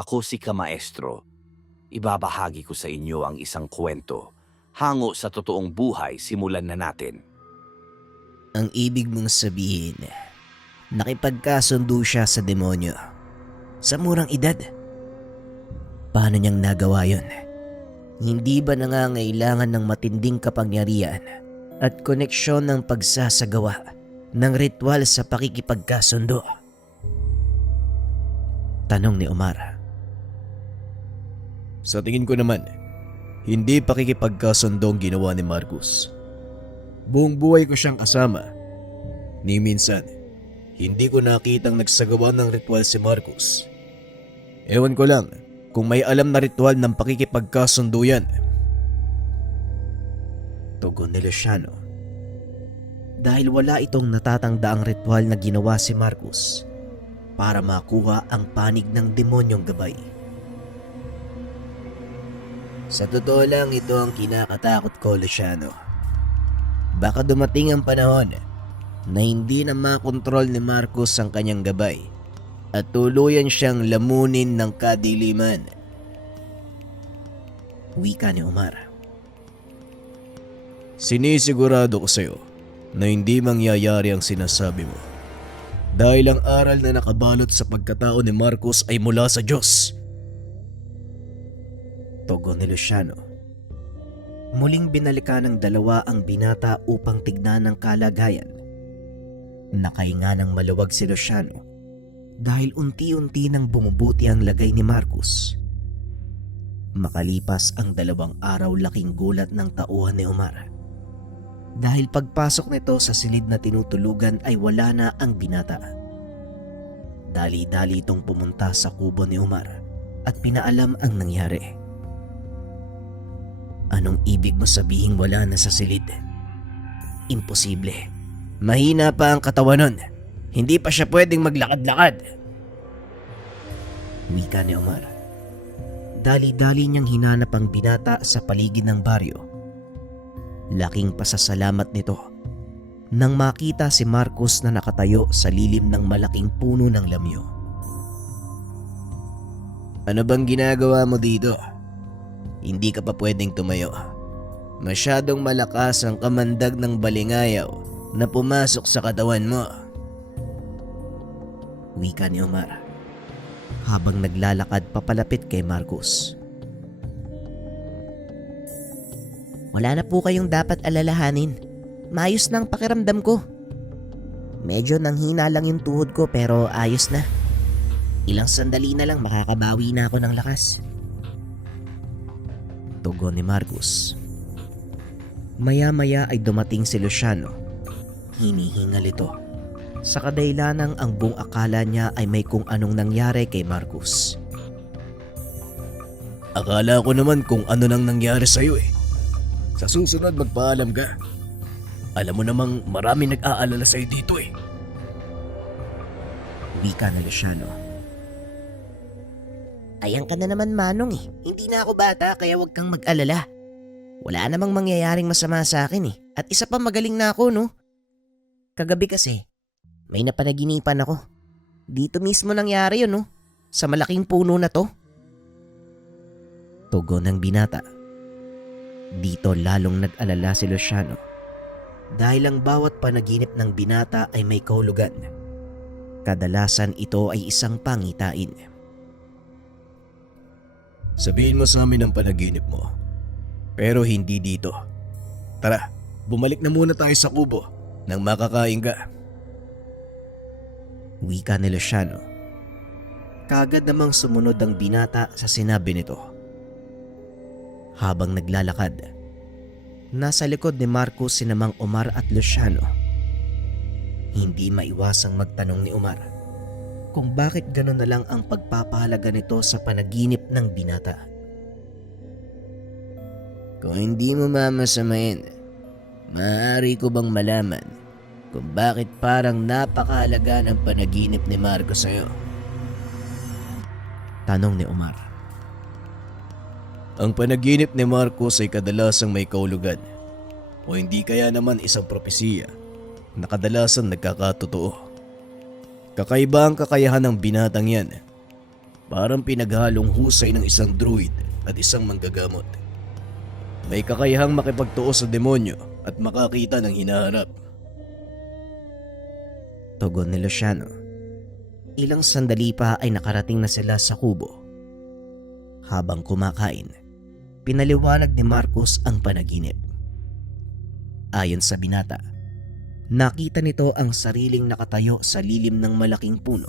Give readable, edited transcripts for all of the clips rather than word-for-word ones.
Ako si Kamaestro. Ibabahagi ko sa inyo ang isang kwento. Hango sa totoong buhay, simulan na natin. Ang ibig mong sabihin, nakipagkasundo siya sa demonyo. Sa murang edad. Paano niyang nagawa yun? Hindi ba nangangailangan ng matinding kapangyarihan at koneksyon ng pagsasagawa ng ritual sa pakikipagkasundo? Tanong ni Omar. Sa tingin ko naman, hindi pakikipagkasundo ang ginawa ni Marcus. Buong buhay ko siyang kasama. Ni minsan, hindi ko nakitang nagsagawa ng ritual si Marcus. Ewan ko lang kung may alam na ritual ng pakikipagkasundo yan. Tugon ni Luciano. Dahil wala itong natatangdaang ritual na ginawa si Marcus para makuha ang panig ng demonyong gabay. Sa totoo lang, ito ang kinakatakot ko, Luciano. Baka dumating ang panahon na hindi na makontrol ni Marcus ang kanyang gabay at tuluyan siyang lamunin ng kadiliman. Wika ni Omar. Sinisigurado ko sa'yo na hindi mangyayari ang sinasabi mo. Dahil ang aral na nakabalot sa pagkatao ni Marcus ay mula sa Diyos. Tugon ni Luciano. Muling binalikan ng dalawa ang binata upang tignan ang kalagayan. Nakahinga ng maluwag si Luciano dahil unti-unti nang bumubuti ang lagay ni Marcus. Makalipas ang 2 araw, laking gulat ng tauhan ni Omar. Dahil pagpasok nito sa silid na tinutulugan ay wala na ang binata. Dali-dali itong pumunta sa kubo ni Omar at pinaalam ang nangyari. Anong ibig mo sabihing wala na sa silid? Imposible. Mahina pa ang katawan nun. Hindi pa siya pwedeng maglakad-lakad. Wika ni Omar. Dali-dali niyang hinanap ang binata sa paligid ng baryo. Laking pasasalamat nito nang makita si Marcus na nakatayo sa lilim ng malaking puno ng lamyo. Ano bang ginagawa mo dito? Hindi ka pa pwedeng tumayo. Masyadong malakas ang kamandag ng balingayaw na pumasok sa katawan mo. Wika ni Omar habang naglalakad papalapit kay Marcus. Wala na po kayong dapat alalahanin. Maayos na ang pakiramdam ko. Medyo nanghina lang yung tuhod ko pero ayos na. Ilang sandali na lang makakabawi na ako ng lakas. Tugon ni Marcus. Maya-maya ay dumating si Luciano. Hinihingal ito. Sa kadahilanang ang buong akala niya ay may kung anong nangyari kay Marcus. Akala ko naman kung ano nang nangyari sa'yo eh. Sa susunod magpaalam ka. Alam mo namang marami nag-aalala sa'yo dito eh. Wika na Luciano. Ayan ka na naman, Manong eh. Hindi na ako bata kaya huwag kang mag-alala. Wala namang mangyayaring masama sa akin eh. At isa pa, magaling na ako, no? Kagabi kasi, may napanaginipan ako. Dito mismo nangyari yun, no? Sa malaking puno na to. Tugon ng binata. Dito lalong nag-alala si Luciano. Dahil ang bawat panaginip ng binata ay may kahulugan. Kadalasan ito ay isang pangitain. Sabihin mo sa amin ang panaginip mo. Pero hindi dito. Tara, bumalik na muna tayo sa kubo nang makakain ka. Wika ni Luciano. Kaagad namang sumunod ang binata sa sinabi nito. Habang naglalakad, nasa likod ni Marcus si Mang Omar at Luciano. Hindi maiwasang magtanong ni Omar kung bakit gano'n na lang ang pagpapahalaga nito sa panaginip ng binata. Kung hindi mo mamasamain, maaari ko bang malaman kung bakit parang napakahalaga ng panaginip ni Marcos sa'yo? Tanong ni Omar. Ang panaginip ni Marcos ay kadalasang may kahulugan o hindi kaya naman isang propesiya na kadalasan nagkakatotoo. Kakaiba ang kakayahan ng binatang yan. Parang pinaghalong husay ng isang druid at isang manggagamot. May kakayahang makipagtuo sa demonyo at makakita ng hinaharap. Tugon ni Luciano. Ilang sandali pa ay nakarating na sila sa kubo. Habang kumakain, pinaliwanag ni Marcus ang panaginip. Ayon sa binata, nakita nito ang sariling nakatayo sa lilim ng malaking puno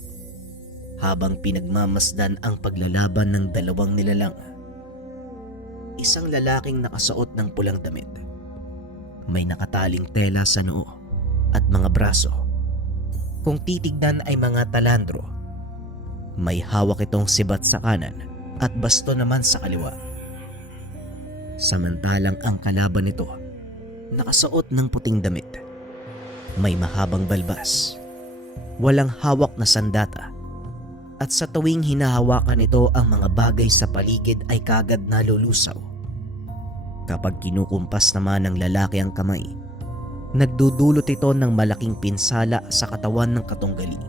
habang pinagmamasdan ang paglalaban ng dalawang nilalang. Isang lalaking nakasuot ng pulang damit. May nakataling tela sa noo at mga braso. Kung titignan ay mga talandro. May hawak itong sibat sa kanan at basto naman sa kaliwa. Samantalang ang kalaban nito nakasuot ng puting damit. May mahabang balbas, walang hawak na sandata, at sa tuwing hinahawakan nito ang mga bagay sa paligid ay kagad nalulusaw. Kapag kinukumpas naman ng lalaki ang kamay, nagdudulot ito ng malaking pinsala sa katawan ng katunggali.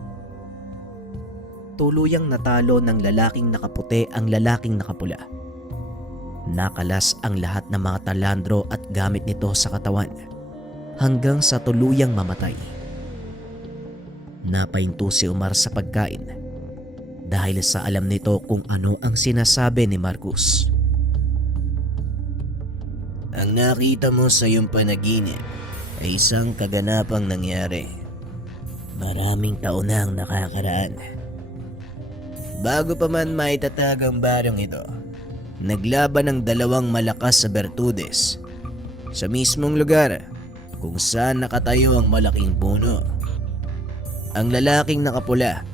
Tuluyang natalo ng lalaking nakaputi ang lalaking nakapula. Nakalas ang lahat ng mga talandro at gamit nito sa katawan hanggang sa tuluyang mamatay. Napahinto si Omar sa pagkain dahil sa alam nito kung ano ang sinasabi ni Marcus. Ang nakita mo sa iyong panaginip ay isang kaganapang nangyari. Maraming taon na ang nakakaraan. Bago pa man maitatag ang baryong ito, naglaban ang dalawang malakas sa Bertudes sa mismong lugar kung saan nakatayo ang malaking puno. Ang lalaking nakapula,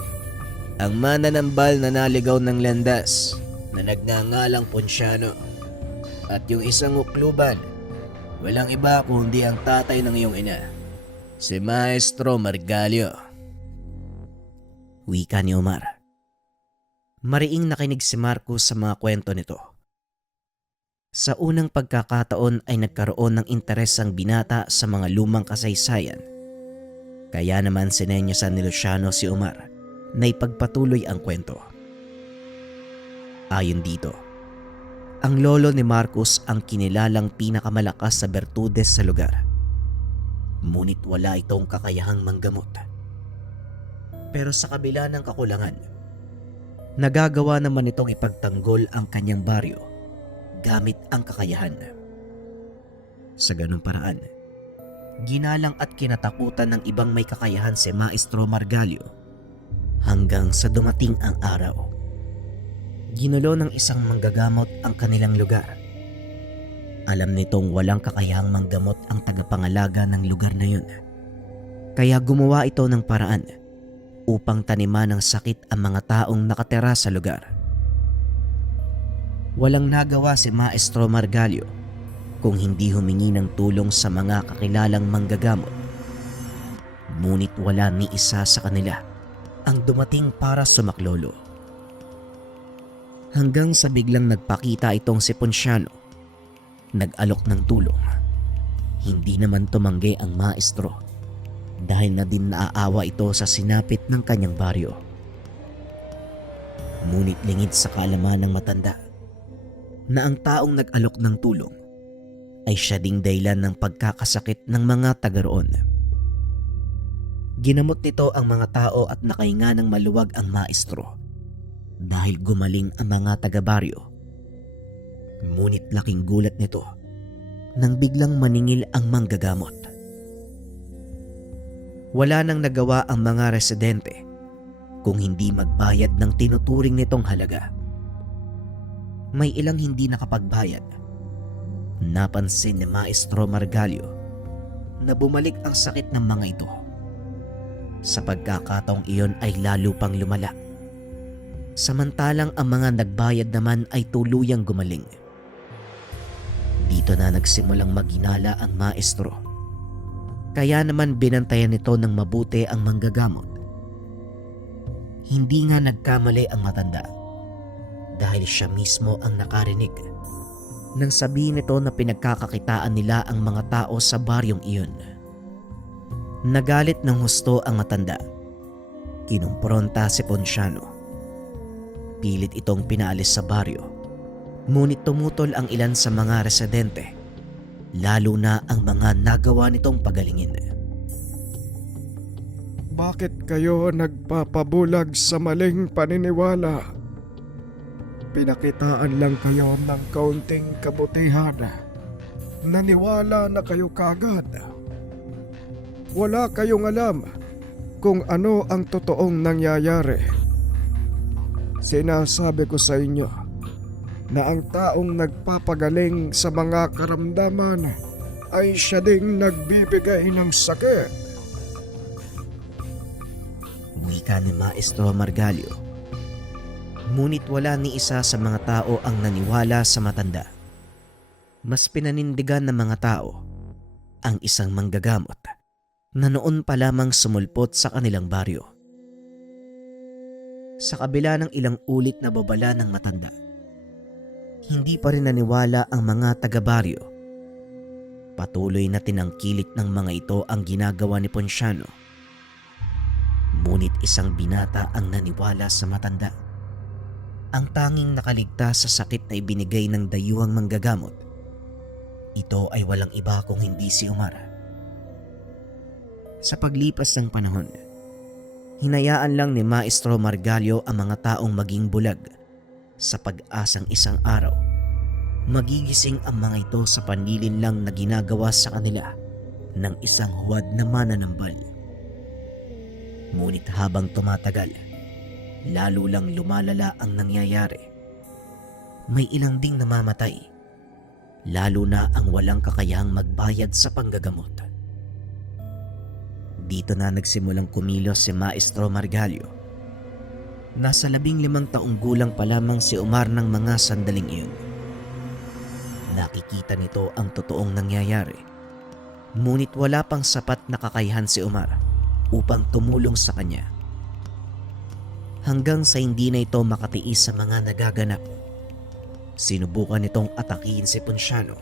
ang mananambal na naligaw ng landas na nagngangalang Ponciano, at yung isang ukluban, walang iba kundi ang tatay ng iyong ina, si Maestro Margalio. Wika ni Omar. Mariing nakinig si Marcus sa mga kwento nito. Sa unang pagkakataon ay nagkaroon ng interes ang binata sa mga lumang kasaysayan. Kaya naman sinenyasan ni Luciano si Omar na ipagpatuloy ang kwento. Ayon dito, ang lolo ni Marcus ang kinilalang pinakamalakas sa Bertudes sa lugar. Ngunit wala itong kakayahang manggamot. Pero sa kabila ng kakulangan, nagagawa naman itong ipagtanggol ang kanyang baryo gamit ang kakayahan. Sa ganung paraan, ginalang at kinatakutan ng ibang may kakayahan si Maestro Margalio hanggang sa dumating ang araw. Ginulo ng isang manggagamot ang kanilang lugar. Alam nitong walang kakayahang manggamot ang tagapangalaga ng lugar na yun. Kaya gumawa ito ng paraan upang taniman ng sakit ang mga taong nakatira sa lugar. Walang nagawa si Maestro Margalio kung hindi humingi ng tulong sa mga kakilalang manggagamot. Ngunit wala ni isa sa kanila ang dumating para sumaklolo. Hanggang sa biglang nagpakita itong si Ponciano, nag-alok ng tulong. Hindi naman tumanggi ang maestro dahil na din naaawa ito sa sinapit ng kanyang baryo. Ngunit lingid sa kaalaman ng matanda na ang taong nag-alok ng tulong ay siya ding dahilan ng pagkakasakit ng mga taga roon. Ginamot nito ang mga tao at nakahinga ng maluwag ang maestro dahil gumaling ang mga taga-baryo. Ngunit laking gulat nito nang biglang maningil ang manggagamot. Wala nang nagawa ang mga residente kung hindi magbayad ng tinuturing nitong halaga. May ilang hindi nakapagbayad. Napansin ni Maestro Margalio na bumalik ang sakit ng mga ito. Sa pagkakataong iyon ay lalo pang lumala. Samantalang ang mga nagbayad naman ay tuluyang gumaling. Dito na nagsimulang maghinala ang maestro. Kaya naman binantayan nito ng mabuti ang manggagamot. Hindi nga nagkamali ang matanda dahil siya mismo ang nakarinig nang sabihin nito na pinagkakakitaan nila ang mga tao sa baryong iyon. Nagalit ng husto ang matanda. Kinumpronta si Ponciano. Pilit itong pinaalis sa baryo. Ngunit tumutol ang ilan sa mga residente, lalo na ang mga nagawa nitong pagalingin. Bakit kayo nagpapabulag sa maling paniniwala? Pinakitaan lang kayo ng kaunting kabutihan. Naniwala na kayo kagad. Wala kayong alam kung ano ang totoong nangyayari. Sinasabi ko sa inyo na ang taong nagpapagaling sa mga karamdaman ay siya ding nagbibigay ng sakit. Wika ni Maestro Margalio. Ngunit wala ni isa sa mga tao ang naniwala sa matanda. Mas pinanindigan ng mga tao ang isang manggagamot na noon pa lamang sumulpot sa kanilang baryo. Sa kabila ng ilang ulit na babala ng matanda, hindi pa rin naniwala ang mga taga-baryo. Patuloy na tinangkilik ng mga ito ang ginagawa ni Ponciano. Ngunit isang binata ang naniwala sa matanda. Ang tanging nakaligtas sa sakit na ibinigay ng dayuhang manggagamot. Ito ay walang iba kung hindi si Omar. Sa paglipas ng panahon, hinayaan lang ni Maestro Margalio ang mga taong maging bulag sa pag-asang isang araw. Magigising ang mga ito sa panlilin lang na ginagawa sa kanila ng isang huwad na mananambal. Ngunit habang tumatagal, lalo lang lumalala ang nangyayari. May ilang ding namamatay, lalo na ang walang kakayahang magbayad sa panggagamot. Dito na nagsimulang kumilos si Maestro Margalio. Nasa 15 taong gulang pa lamang si Omar ng mga sandaling iyon. Nakikita nito ang totoong nangyayari. Ngunit wala pang sapat na kakayahan si Omar upang tumulong sa kanya. Hanggang sa hindi na ito makatiis sa mga nagaganap, sinubukan nitong atakihin si Ponciano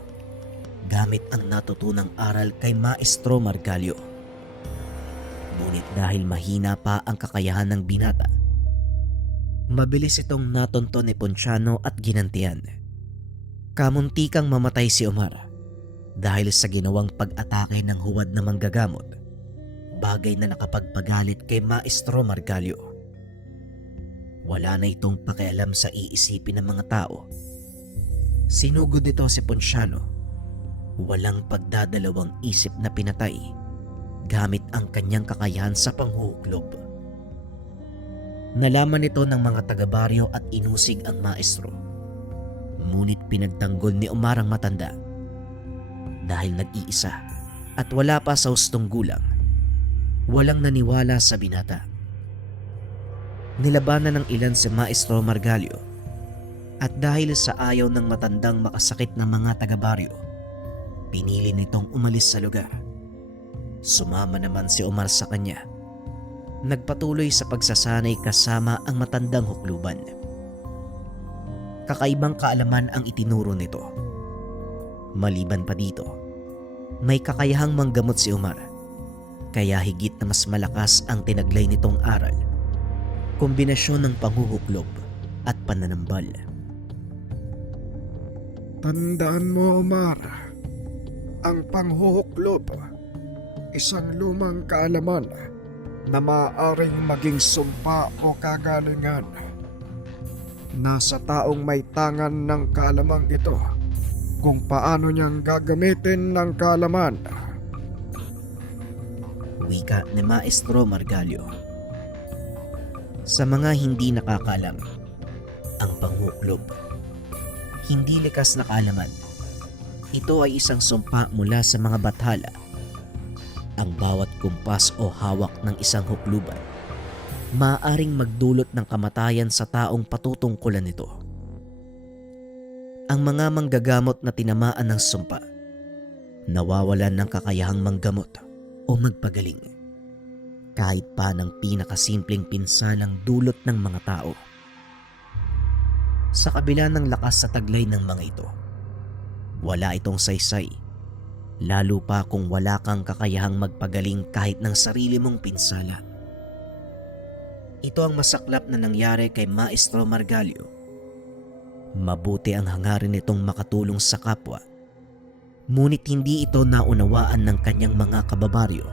gamit ang natutunang aral kay Maestro Margalio. Ngunit dahil mahina pa ang kakayahan ng binata, mabilis itong natunton ni Ponciano at ginantian. Kamuntikang mamatay si Omar dahil sa ginawang pag-atake ng huwad na manggagamot, bagay na nakapagpagalit kay Maestro Margalio. Wala na itong pakialam sa iisipin ng mga tao. Sinugod nito si Ponciano, walang pagdadalawang isip na pinatay gamit ang kanyang kakayahan sa panghuhuklob. Nalaman nito ng mga taga-baryo at inusig ang maestro. Ngunit pinagtanggol ni Omar ang matanda. Dahil nag-iisa at wala pa sa hustong gulang, walang naniwala sa binata. Nilabanan ng ilan si Maestro Margalio at dahil sa ayaw ng matandang makasakit ng mga taga-baryo, pinili nitong umalis sa lugar. Sumama naman si Omar sa kanya. Nagpatuloy sa pagsasanay kasama ang matandang hukluban. Kakaibang kaalaman ang itinuro nito. Maliban pa dito, may kakayahang manggamot si Omar, kaya higit na mas malakas ang tinaglay nitong aral. Kombinasyon ng panghuhuklob at pananambal. Tandaan mo, Omar, ang panghuhuklob, isang lumang kaalaman na maaaring maging sumpa o kagalingan. Nasa taong may tangan ng kaalamang ito kung paano niyang gagamitin ng kaalaman. Wika ni Maestro Margalio. Sa mga hindi nakakaalam, ang panghuklob, hindi likas na kaalaman. Ito ay isang sumpa mula sa mga bathala. Ang bawat kumpas o hawak ng isang hukluban maaaring magdulot ng kamatayan sa taong patutungkulan nito. Ang mga manggagamot na tinamaan ng sumpa nawawalan ng kakayahang manggamot o magpagaling, kahit pa ng pinakasimpleng pinsalang dulot ng mga tao. Sa kabila ng lakas sa taglay ng mga ito, wala itong saysay, lalo pa kung wala kang kakayahang magpagaling kahit ng sarili mong pinsala. Ito ang masaklap na nangyari kay Maestro Margalio. Mabuti ang hangarin nitong makatulong sa kapwa. Ngunit hindi ito naunawaan ng kanyang mga kababaryo.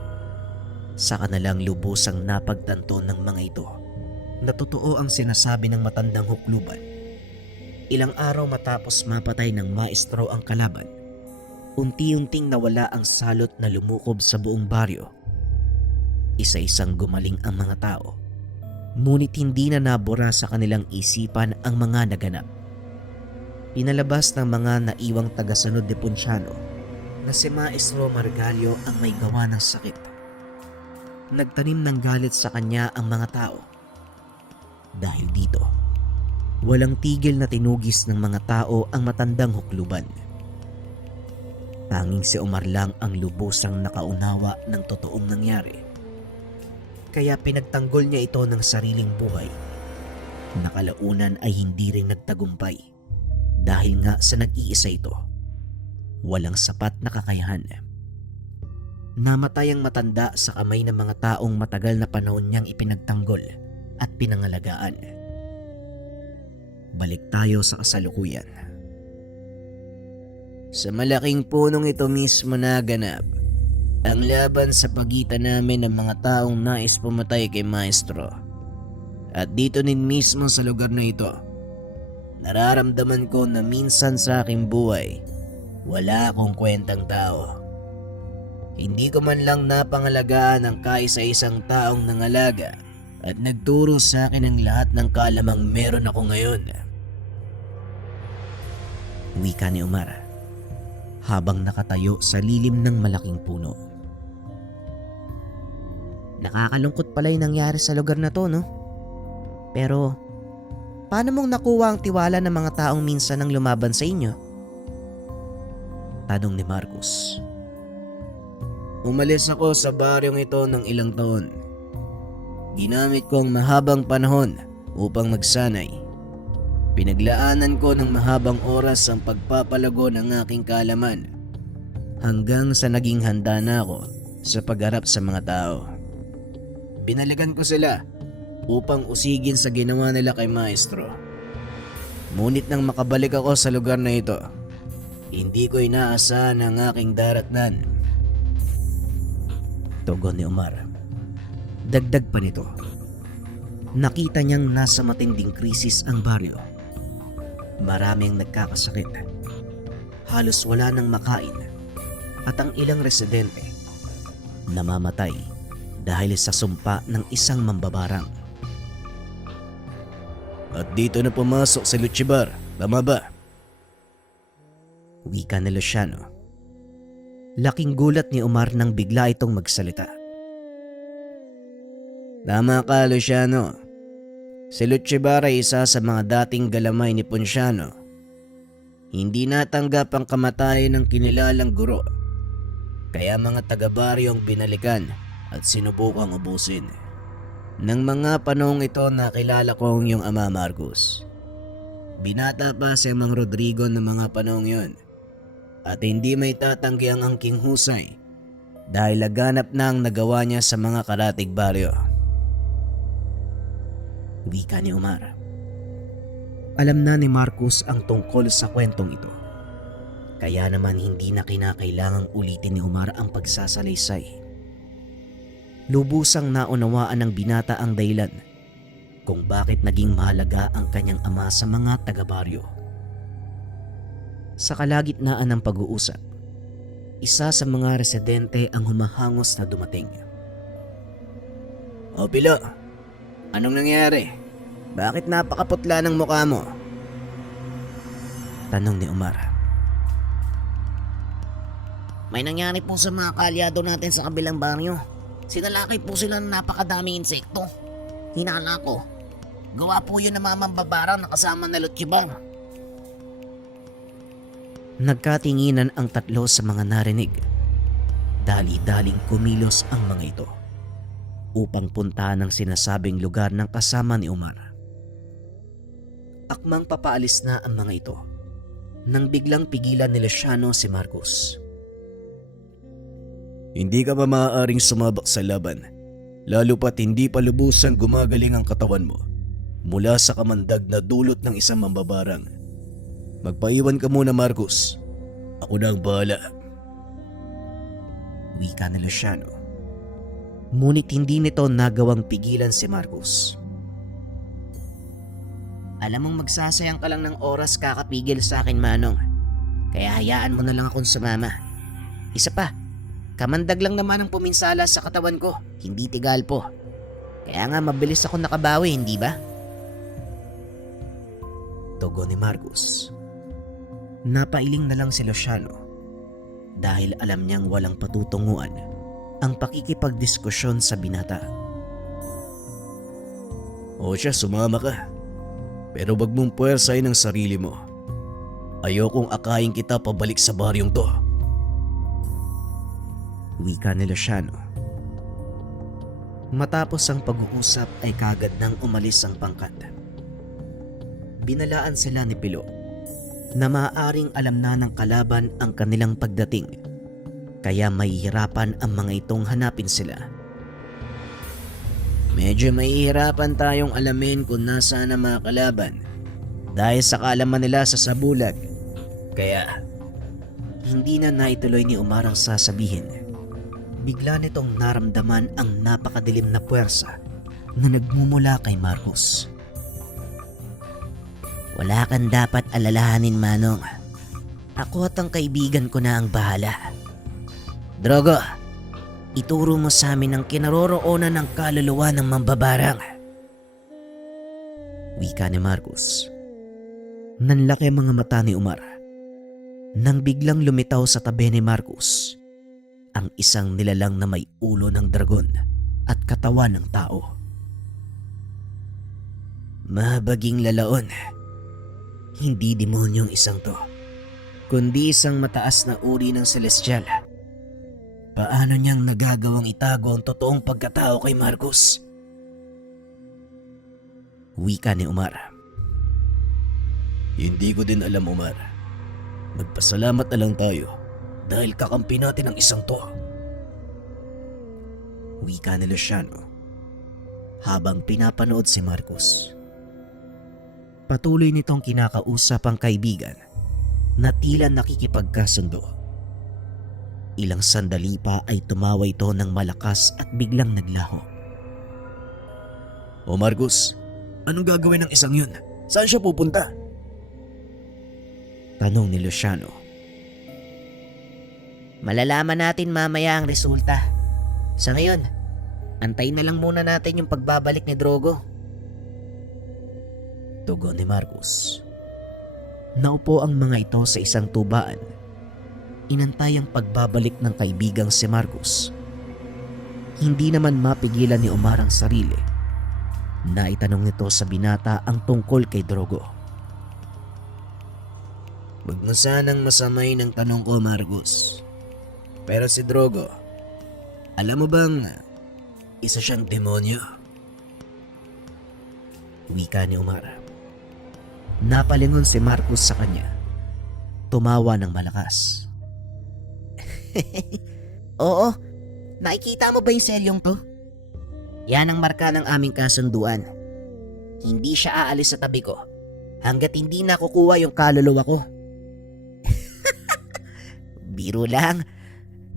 Sa kanilang lubusang napagtanto ng mga ito na totoo ang sinasabi ng matandang hukluban. Ilang araw matapos mapatay ng maestro ang kalaban, unti-unting nawala ang salot na lumukob sa buong baryo. Isa-isang gumaling ang mga tao, ngunit hindi na nabura sa kanilang isipan ang mga naganap. Pinalabas ng mga naiwang tagasunod ni Ponciano na si Maestro Margalio ang may gawa ng sakit. Nagtanim ng galit sa kanya ang mga tao. Dahil dito, walang tigil na tinugis ng mga tao ang matandang hukluban. Tanging si Omar lang ang lubusang nakaunawa ng totoong nangyari. Kaya pinagtanggol niya ito ng sariling buhay. Nakalaunan ay hindi rin nagtagumpay dahil nga sa nag-iisa ito, walang sapat na kakayahan. Namatay ang matanda sa kamay ng mga taong matagal na panahon niyang ipinagtanggol at pinangalagaan. Balik tayo sa kasalukuyan. Sa malaking punong ito mismo naganap ang laban sa pagitan namin ng mga taong nais pumatay kay Maestro. At dito din mismo sa lugar na ito, nararamdaman ko na minsan sa aking buhay, wala akong kwentang tao. Hindi ko man lang napangalagaan ang kaisa-isang taong nangalaga at nagturo sa akin ang lahat ng kalamang meron ako ngayon. Wika ni Omar habang nakatayo sa lilim ng malaking puno. Nakakalungkot pala yung nangyari sa lugar na to, no? Pero paano mong nakuha ang tiwala ng mga taong minsan ang lumaban sa inyo? Tanong ni Marcos. Umalis ako sa baryong ito ng ilang taon. Ginamit ko ang mahabang panahon upang magsanay. Pinaglaanan ko ng mahabang oras ang pagpapalago ng aking kaalaman hanggang sa naging handa na ako sa pagharap sa mga tao. Binaligan ko sila upang usigin sa ginawa nila kay Maestro. Ngunit nang makabalik ako sa lugar na ito, hindi ko inaasahan ang aking daratnan. Tugon ni Omar. Dagdag pa nito, nakita niyang nasa matinding krisis ang baryo. Maraming nagkakasakit. Halos wala nang makain at ang ilang residente namamatay dahil sa sumpa ng isang mambabarang. At dito na pumasok si Luchibar, tama ba? Wika ni Luciano. Laking gulat ni Omar nang bigla itong magsalita. Tama ka, Luciano. Si Luchibar ay isa sa mga dating galamay ni Ponciano. Hindi natanggap ang kamatayan ng kinilalang guro. Kaya mga taga-baryo ang binalikan at sinubukang ubusin. Nang mga panahong ito nakilala ko ang iyong ama, Marcos. Binata pa si Mang Rodrigo ng mga panahong yon. At hindi may tatanggi ang angking husay dahil laganap na ang nagawa niya sa mga karatig baryo. Wika ni Omar. Alam na ni Marcos ang tungkol sa kwentong ito. Kaya naman hindi na kinakailangang ulitin ni Omar ang pagsasalaysay. Lubusang naunawaan ng binata ang dahilan kung bakit naging mahalaga ang kanyang ama sa mga taga-baryo. Sa kalagitnaan ng pag-uusap, isa sa mga residente ang humahangos na dumating. O Pilo, anong nangyari? Bakit napakaputla ng mukha mo? Tanong ni Omar. May nangyari po sa mga kaalyado natin sa kabilang baryo. Sinalakay po sila ng napakadaming insekto. Hinala ko. Gawa po yun ng mga mambabarang na kasama na Luchibar. Nagkatinginan ang tatlo sa mga narinig. Dali-daling kumilos ang mga ito upang puntahan ang sinasabing lugar ng kasama ni Omar. Akmang papaalis na ang mga ito nang biglang pigilan ni Luciano si Marcos. Hindi ka ba maaaring sumabak sa laban Lalo pat hindi pa lubusan gumagaling ang katawan mo mula sa kamandag na dulot ng isang mambabarang. Magpaiwan ka muna, Marcos. Ako na ang bahala. Wika ni Luciano. Ngunit hindi nito nagawang pigilan si Marcos. Alam mong magsasayang ka lang ng oras kakapigil sa akin, Manong. Kaya hayaan mo na lang akong sumama. Isa pa, kamandag lang naman ang puminsala sa katawan ko, hindi tigal po. Kaya nga mabilis ako nakabawi, hindi ba? Tugon ni Marcos. Napailing na lang si Luciano dahil alam niyang walang patutunguan ang pakikipagdiskusyon sa binata. O siya, sumama ka. Pero wag mong puwersahin ang sarili mo. Ayokong akayin kita pabalik sa baryong to. Wika ni Luciano. Matapos ang pag-uusap ay kagad nang umalis ang pangkat. Binalaan sila ni Pilo na maaaring alam na ng kalaban ang kanilang pagdating, kaya mahihirapan ang mga itong hanapin sila. Medyo mahihirapan tayong alamin kung nasaan ang mga kalaban dahil sa kaalaman nila sa sabulag. Kaya hindi na naituloy ni Omar ang sasabihin. Bigla nitong naramdaman ang napakadilim na puwersa na nagmumula kay Marcos. Wala kang dapat alalahanin, Manong. Ako at ang kaibigan ko na ang bahala. Drogo, ituro mo sa amin ang kinaroroonan ng kaluluwa ng mambabarang. Wika ni Marcos. Nanlaki ang mga mata ni Omar nang biglang lumitaw sa tabi ni Marcos ang isang nilalang na may ulo ng dragon at katawan ng tao. Mabaging lalaon. Hindi demonyong isang to, kundi isang mataas na uri ng celestial. Paano niyang nagagawang itago ang totoong pagkatao kay Marcos? Wika ni Omar. Hindi ko din alam, Omar. Magpasalamat na lang tayo dahil kakampi natin ang isang to. Wika ni Luciano habang pinapanood si Marcos. Patuloy nitong kinakausap ang kaibigan na tila nakikipagkasundo. Ilang sandali pa ay tumawa ito ng malakas at biglang naglaho. O Marcos, anong gagawin ng isang yun? Saan siya pupunta? Tanong ni Luciano. Malalaman natin mamaya ang resulta. Sa ngayon, antayin na lang muna natin yung pagbabalik ni Drogo. Tugon ni Marcos. Naupo ang mga ito sa isang tubaan. Inantay ang pagbabalik ng kaibigang si Marcos. Hindi naman mapigilan ni Omar ang sarili. Naitanong nito sa binata ang tungkol kay Drogo. Wag mo sanang masamay ng tanong ko, Marcos. Pero si Drogo, alam mo bang isa siyang demonyo? Wika ni Omar. Napalingon si Marcos sa kanya. Tumawa ng malakas. Oo, nakikita mo ba yung selyong to? Yan ang marka ng aming kasunduan. Hindi siya aalis sa tabi ko hanggat hindi nakukuha yung kaluluwa ko. Biro lang.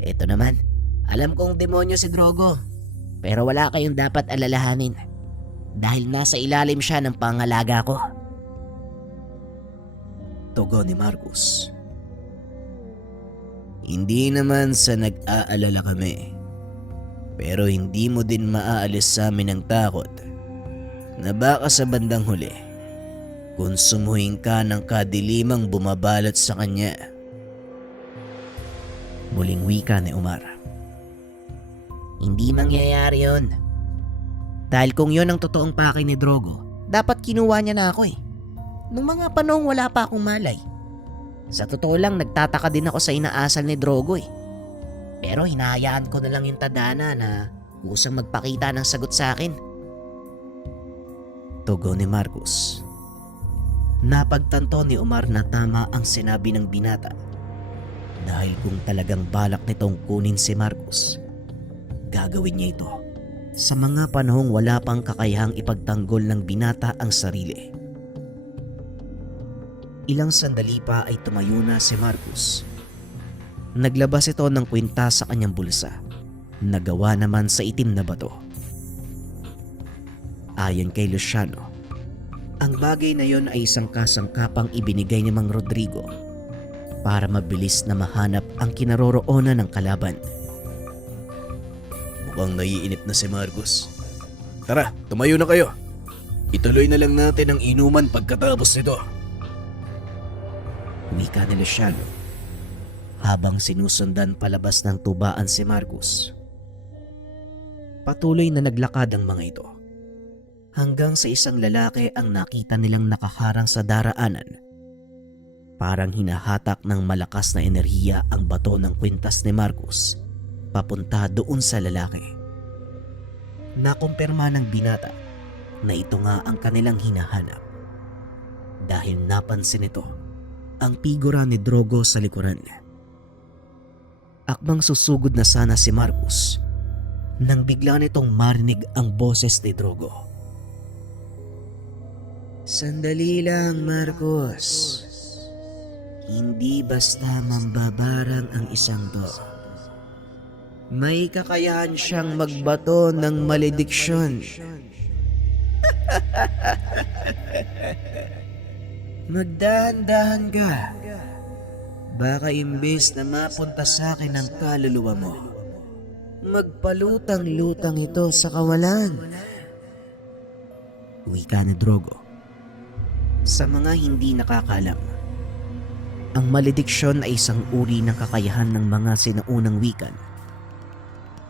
Ito naman, alam kong demonyo si Drogo, pero wala kayong dapat alalahanin dahil nasa ilalim siya ng pangalaga ko. Tugon ni Marcos. Hindi naman sa nag-aalala kami, pero hindi mo din maaalis sa amin ang takot na baka sa bandang huli, konsumuhin ka ng kadilimang bumabalot sa kanya. Muling wika ni Omar. Hindi mangyayari yun. Dahil kung yun ang totoong pake ni Drogo, dapat kinuha niya na ako eh. Nung mga panahong wala pa akong malay. Sa totoo lang, nagtataka din ako sa inaasal ni Drogo eh. Pero hinahayaan ko na lang yung tadhana na kusang magpakita ng sagot sa akin. Tugon ni Marcos. Napagtanto ni Omar na tama ang sinabi ng binata. Dahil kung talagang balak nitong kunin si Marcos, gagawin niya ito sa mga panahong wala pang kakayahang ipagtanggol ng binata ang sarili. Ilang sandali pa ay tumayo na si Marcus. Naglabas ito ng kwintas sa kanyang bulsa, nagawa naman sa itim na bato. Ayon kay Luciano, ang bagay na yon ay isang kasangkapang ibinigay ni Mang Rodrigo para mabilis na mahanap ang kinaroroonan ng kalaban. Mukhang naiinip na si Marcus. Tara, tumayo na kayo. Ituloy na lang natin ang inuman pagkatapos nito. Wika ni Luciano habang sinusundan palabas ng tubaan si Marcus. Patuloy na naglakad ang mga ito hanggang sa isang lalaki ang nakita nilang nakaharang sa daraanan. Parang hinahatak ng malakas na enerhiya ang bato ng kwintas ni Marcus papunta doon sa lalaki. Nakumpirma ng binata na ito nga ang kanilang hinahanap dahil napansin ito ang figura ni Drogo sa likuran. Akmang susugod na sana si Marcus nang bigla nitong marinig ang boses ni Drogo. Sandali lang, Marcus. Hindi basta mambabarang ang isang to. May kakayahan siyang magbato ng malediksyon. Magdahan-dahan ka. Baka imbes na mapunta sa akin ang kaluluwa mo, magpalutang-lutang ito sa kawalan. Wika ni Drogo. Sa mga hindi nakakalam, ang malediksyon ay isang uri ng kakayahan ng mga sinaunang wikan.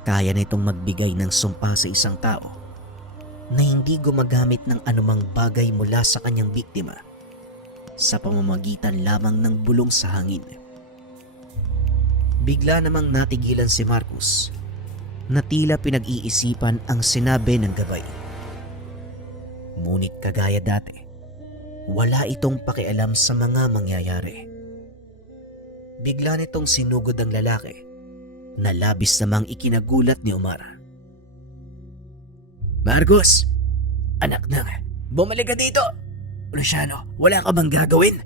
Kaya nitong magbigay ng sumpa sa isang tao na hindi gumagamit ng anumang bagay mula sa kanyang biktima sa pamamagitan lamang ng bulong sa hangin. Bigla namang natigilan si Marcus na tila pinag-iisipan ang sinabi ng gabay. Ngunit kagaya dati, wala itong pakialam sa mga mangyayari. Bigla nitong sinugod ang lalaki na labis namang ikinagulat ni Omar. Marcus! Anak na, bumalik ka dito! Luciano, wala ka bang gagawin?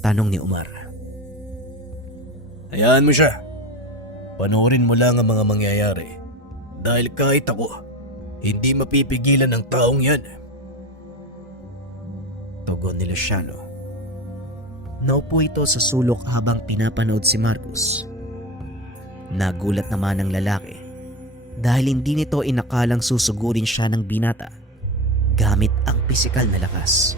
Tanong ni Omar. Hayaan mo siya. Panoorin mo lang ang mga mangyayari. Dahil kahit ako, hindi mapipigilan ng taong yan. Tugon ni Luciano. Naupo ito sa sulok habang pinapanood si Marcus. Nagulat naman ang lalaki dahil hindi nito inakalang susugurin siya ng binata gamit ang pisikal na lakas.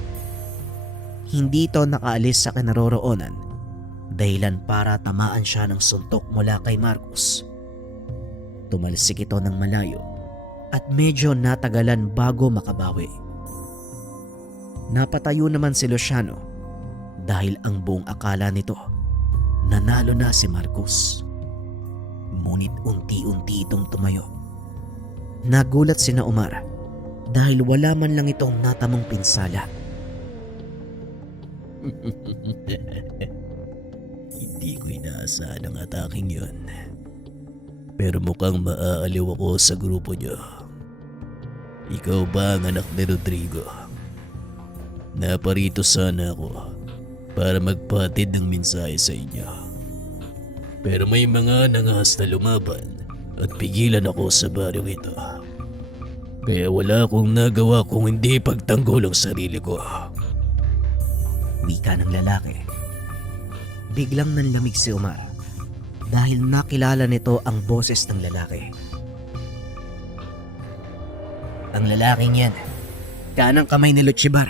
Hindi ito nakaalis sa kinaroroonan dahilan para tamaan siya ng suntok mula kay Marcus. Tumalsik ito ng malayo at medyo natagalan bago makabawi. Napatayo naman si Luciano dahil ang buong akala nito nanalo na si Marcus. Ngunit unti-unti itong tumayo. Nagulat sina Omar dahil wala man lang itong natamong pinsala. Hindi ko inaasahan ang ataking yun. Pero mukhang maaaliw ako sa grupo niyo. Ikaw ba ang anak ni Rodrigo? Naparito sana ako para magpatid ng mensahe sa inyo. Pero may mga nangahas na lumaban at pigilan ako sa baryong ito. Kaya wala akong nagawa kung hindi pagtanggol ang sarili ko. Wika ng lalaki. Biglang nanlamig si Omar dahil nakilala nito ang boses ng lalaki. Ang lalaking yan, kanang kamay ni Luchibar.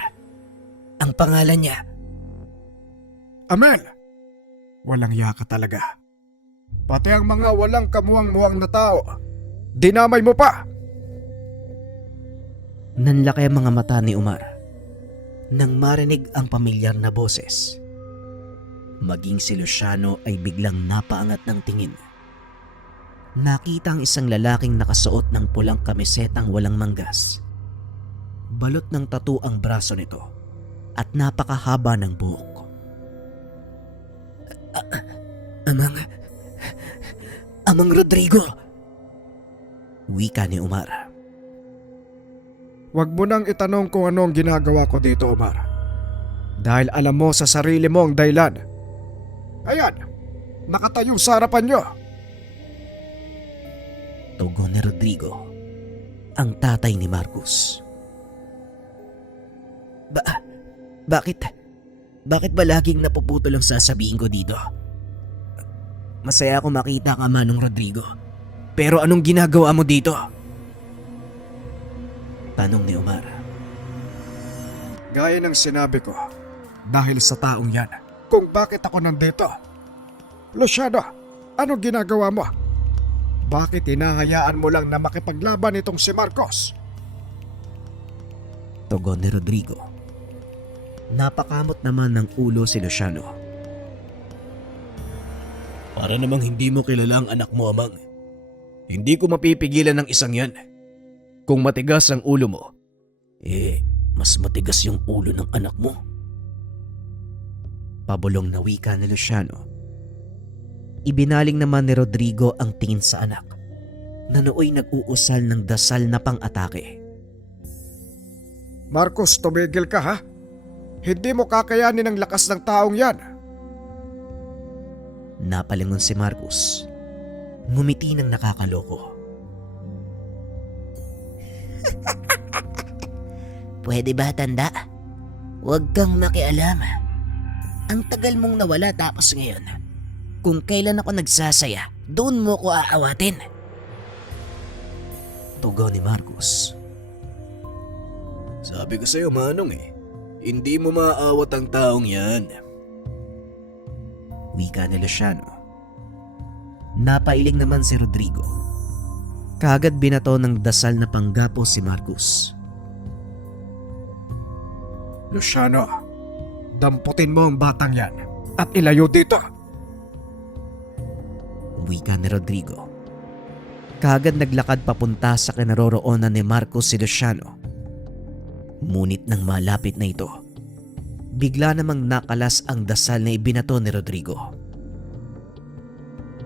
Ang pangalan niya. Amel! Walang yaka talaga. Pati ang mga walang kamuwang-muwang na tao, dinamay mo pa! Nanlaki ang mga mata ni Omar nang marinig ang pamilyar na boses. Maging si Luciano ay biglang napaangat ng tingin. Nakita ang isang lalaking nakasuot ng pulang kamisetang walang manggas. Balot ng tattoo ang braso nito at napakahaba ng buhok. Amang Rodrigo! Wika ni Omar. Huwag mo nang itanong kung ano ang ginagawa ko dito, Omar. Dahil alam mo sa sarili mo ang dahilan. Ayan, nakatayo sa harapan nyo. Tugon ni Rodrigo, ang tatay ni Marcos. Bakit? Bakit ba laging napuputol ang sasabihin ko dito? Masaya ako makita ka, Manong Rodrigo. Pero anong ginagawa mo dito? Tanong ni Omar. Gaya ng sinabi ko, dahil sa taong yan, kung bakit ako nandito. Luciano, anong ginagawa mo? Bakit hinahayaan mo lang na makipaglaban itong si Marcos? Tugon ni Rodrigo. Napakamot naman ng ulo si Luciano. Para namang hindi mo kilala ang anak mo, Amang. Hindi ko mapipigilan ng isang yan. Kung matigas ang ulo mo, Mas matigas yung ulo ng anak mo. Pabulong na wika ni Luciano. Ibinaling naman ni Rodrigo ang tingin sa anak na nooy nag-uusal ng dasal na pang-atake. Marcos, tumigil ka ha? Hindi mo kakayanin ang lakas ng taong yan. Napalingon si Marcos. Ngumiti ng nakakaloko. Pwede ba, tanda? Huwag kang makialam. Ang tagal mong nawala tapos ngayon. Kung kailan ako nagsasaya, doon mo ko aawatin. Tugon ni Marcos. sabi ko sa'yo, Manong hindi mo maaawat ang taong yan. Wika ni Luciano. Napailing naman si Rodrigo. Kaagad binato ng dasal na panggapo si Marcos. Luciano, damputin mo ang batang yan at ilayo dito. Wika ni Rodrigo. Kaagad naglakad papunta sa kinaroroonan ni Marcos si Luciano. Ngunit nang malapit na ito, bigla namang nakalas ang dasal na ibinato ni Rodrigo.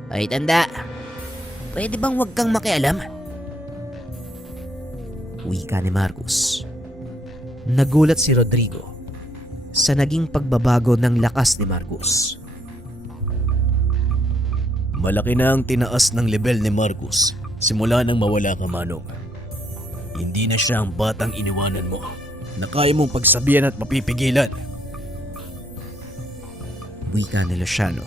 Ay tanda, pwede bang wag kang makialam? Wika ni Marcos. Nagulat si Rodrigo sa naging pagbabago ng lakas ni Marcos. Malaki na ang tinaas ng level ni Marcos simula nang mawala ka, Manong. Hindi na siya ang batang iniwanan mo na kaya mong pagsabihan at mapipigilan. Wika ni Luciano.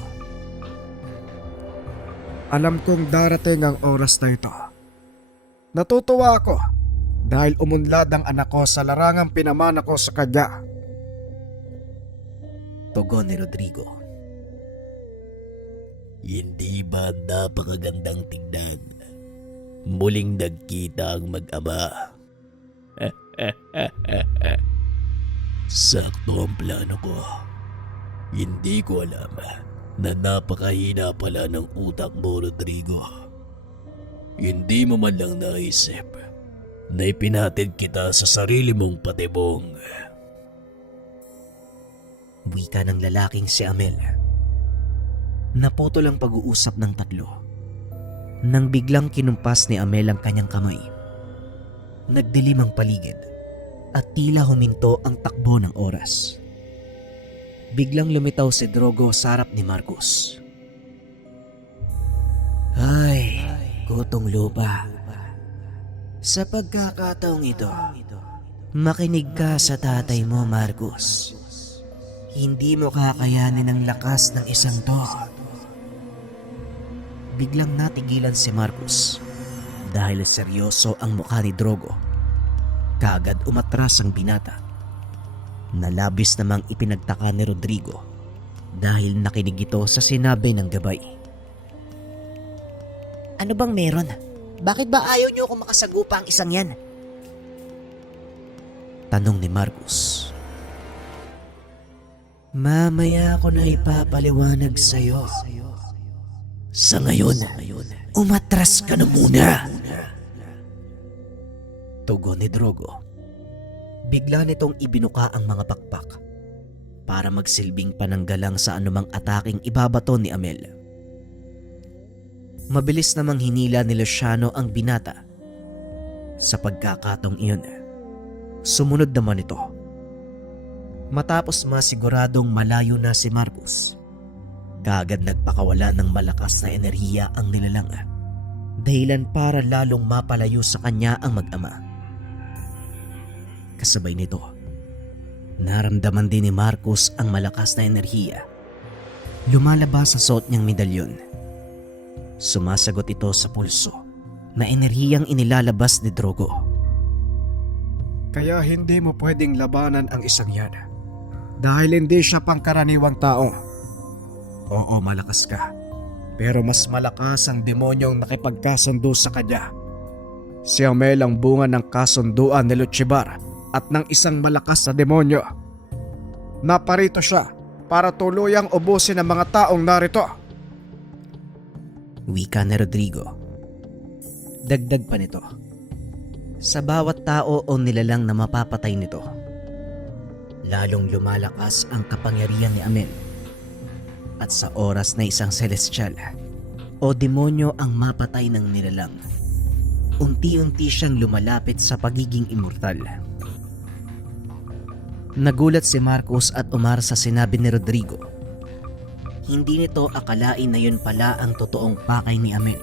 Alam kong darating ang oras na ito. Natutuwa ako dahil umunlad ang anak ko sa larangang pinamana ko sa kanya. Tugon ni Rodrigo. Hindi ba napakagandang tignan? Muling nagkita ang mag-ama. Sakto ang plano ko. Hindi ko alam na napakahina pala ng utak mo, Rodrigo. Hindi mo man lang naisip na ipinatid kita sa sarili mong patibong. Wika ng lalaking si Amel. Naputol ang pag-uusap ng tatlo nang biglang kinumpas ni Amel ang kanyang kamay. Nagdilim ang paligid at tila huminto ang takbo ng oras. Biglang lumitaw si Drogo sa harap ni Marcos. Ay, kutong lupa. Sa pagkakataong ito, makinig ka sa tatay mo, Marcos. Hindi mo kakayanin ang lakas ng isang to. Biglang natigilan si Marcos dahil seryoso ang mukha ni Drogo. Kaagad umatras ang binata. Nalabis namang ipinagtaka ni Rodrigo dahil nakinig ito sa sinabi ng gabay. Ano bang meron? Bakit ba ayaw niyo kung makasagupa ang isang yan? Tanong ni Marcos. Mamaya ko na ipapaliwanag sa'yo. Sa ngayon, umatras ka na muna. Tugon ni Drogo. Bigla nitong ibinuka ang mga pakpak para magsilbing pananggalang sa anumang ataking ibabato ni Amel. Mabilis namang hinila ni Luciano ang binata Sa pagkakataong iyon, sumunod naman ito. Matapos masiguradong malayo na si Marcus, kaagad nagpakawala ng malakas na enerhiya ang nilalang, dahilan para lalong mapalayo sa kanya ang mag-ama. Kasabay nito, naramdaman din ni Marcus ang malakas na enerhiya. Lumalabas sa suot niyang medalyon. Sumasagot ito sa pulso na enerhiyang inilalabas ni Drogo. Kaya hindi mo pwedeng labanan ang isang yan. Dahil hindi siya pangkaraniwang tao. Oo, malakas ka. Pero mas malakas ang demonyong nakipagkasundo sa kanya. Si Amel ang bunga ng kasunduan ni Luchibar at ng isang malakas na demonyo. Naparito siya para tuluyang ubusin ang mga taong narito. Wika ni Rodrigo. Dagdag pa nito, sa bawat tao o nilalang na mapapatay nito, lalong lumalakas ang kapangyarihan ni Amel. At sa oras na isang celestial o demonyo ang mapatay ng nilalang, unti-unti siyang lumalapit sa pagiging immortal. Nagulat si Marcus at Omar sa sinabi ni Rodrigo. Hindi nito akalain na yun pala ang totoong pakay ni Amel,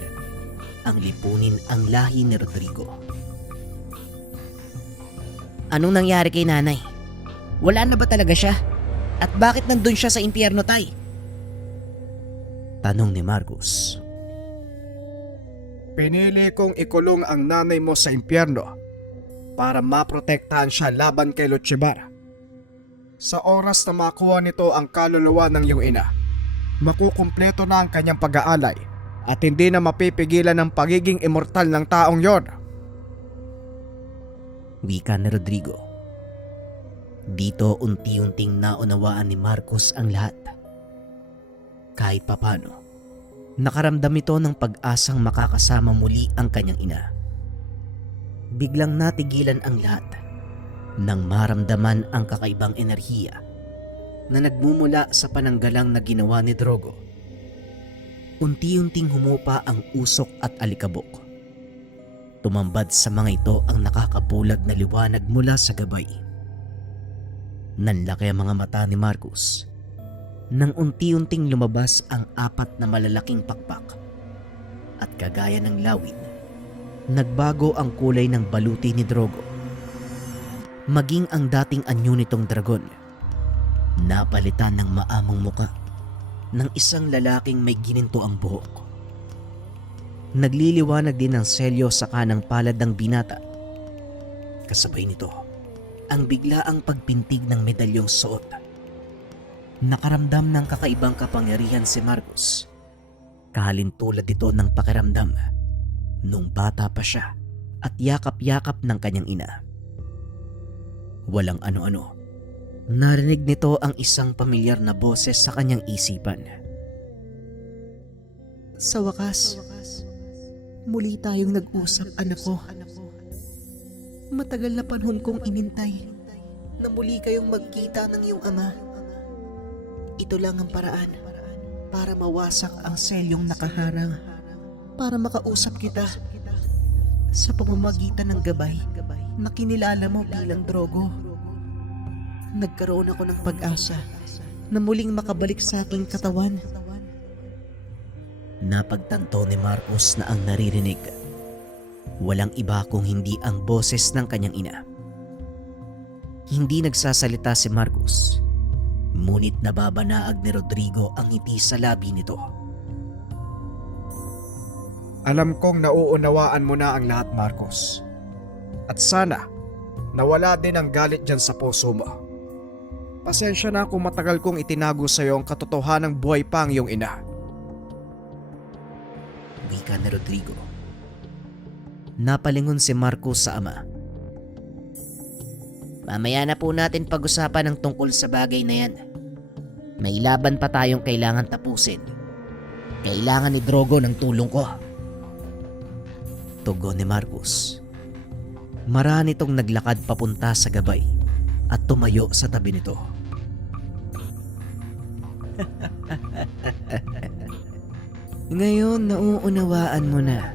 ang lipunin ang lahi ni Rodrigo. Anong nangyari kay nanay? Wala na ba talaga siya? At bakit nandun siya sa impyerno, tay? Tanong ni Marcus. Pinili kong ikulong ang nanay mo sa impyerno para maprotektahan siya laban kay Luchibar. Sa oras na makuha nito ang kaluluwa ng iyong ina, makukumpleto na ang kanyang pag-aalay at hindi na mapipigilan ang pagiging immortal ng taong yon. Wika ni Rodrigo. Dito unti-unting naunawaan ni Marcus ang lahat. Kahit papano, nakaramdam ito ng pag-asang makakasama muli ang kanyang ina. Biglang natigilan ang lahat nang maramdaman ang kakaibang enerhiya na nagmumula sa pananggalang na ginawa ni Drogo. Unti-unting humupa ang usok at alikabok. Tumambad sa mga ito ang nakakabulag na liwanag mula sa gabay. Nanlaki ang mga mata ni Marcus nang unti-unting lumabas ang 4 na malalaking pakpak. At kagaya ng lawin, nagbago ang kulay ng baluti ni Drogo. Maging ang dating anyo nitong dragon, napalitan ng maamong muka ng isang lalaking may gininto ang buhok. Nagliliwanag din ang selyo sa kanang palad ng binata. Kasabay nito, ang biglaang pagpintig ng medalyong suot. Nakaramdam ng kakaibang kapangyarihan si Marcus. Kahalintulad ito ng pakiramdam nung bata pa siya at yakap-yakap ng kanyang ina. Walang ano-ano, narinig nito ang isang pamilyar na boses sa kanyang isipan. Sa wakas, muli tayong nag-usap, anak ko. Matagal na panahon kong inintay na muli kayong magkita ng iyong ama. Ito lang ang paraan para mawasak ang selyong nakaharang, para makausap kita sa pamamagitan ng gabay na kinilala mo bilang Drogo. Nagkaroon ako ng pag-asa na muling makabalik sa aking katawan. Napagtanto ni Marcus na ang naririnig, walang iba kung hindi ang boses ng kanyang ina. Hindi nagsasalita si Marcus, ngunit nababanaag ni Rodrigo ang ngiti sa labi nito. Alam kong nauunawaan mo na ang lahat, Marcos. At sana, nawala din ang galit dyan sa puso mo. Pasensya na kung matagal kong itinago sa iyo ang katotohanang buhay pa ang iyong ina. Wika ni Rodrigo. Napalingon si Marcos sa ama. Mamaya na po natin pag-usapan ang tungkol sa bagay na yan. May laban pa tayong kailangan tapusin. Kailangan ni Drogo ng tulong ko. Tugon ni Marcus. Marami itong naglakad papunta sa gabay at tumayo sa tabi nito. Ngayon nauunawaan mo na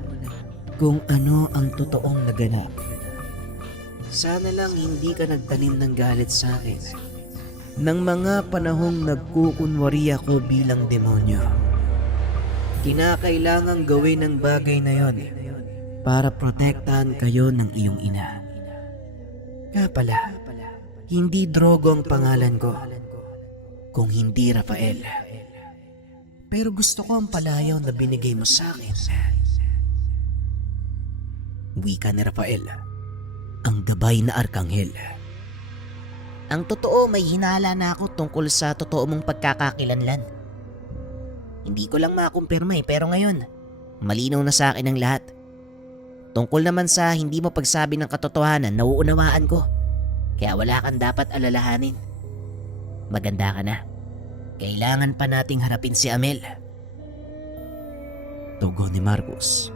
kung ano ang totoong naganap Sana lang hindi ka nagtanim ng galit sa akin. Nang mga panahong nagkukunwari ako bilang demonyo. Kinakailangang gawin ang bagay na yon para protektahan kayo ng iyong ina. Kaya pala, hindi Drogo ang pangalan ko, kung hindi Rafael. Pero gusto ko ang palayaw na binigay mo sa akin. Wika ni Rafael, ang gabay na arkanghel. Ang totoo, may hinala na ako tungkol sa totoo mong pagkakakilanlan. Hindi ko lang makumpirma pero ngayon, malinaw na sa akin ang lahat. Tungkol naman sa hindi mo pagsabi ng katotohanan, nauunawaan ko. Kaya wala kang dapat alalahanin. Maganda ka na. Kailangan pa nating harapin si Amel. Tugon ni Marcus.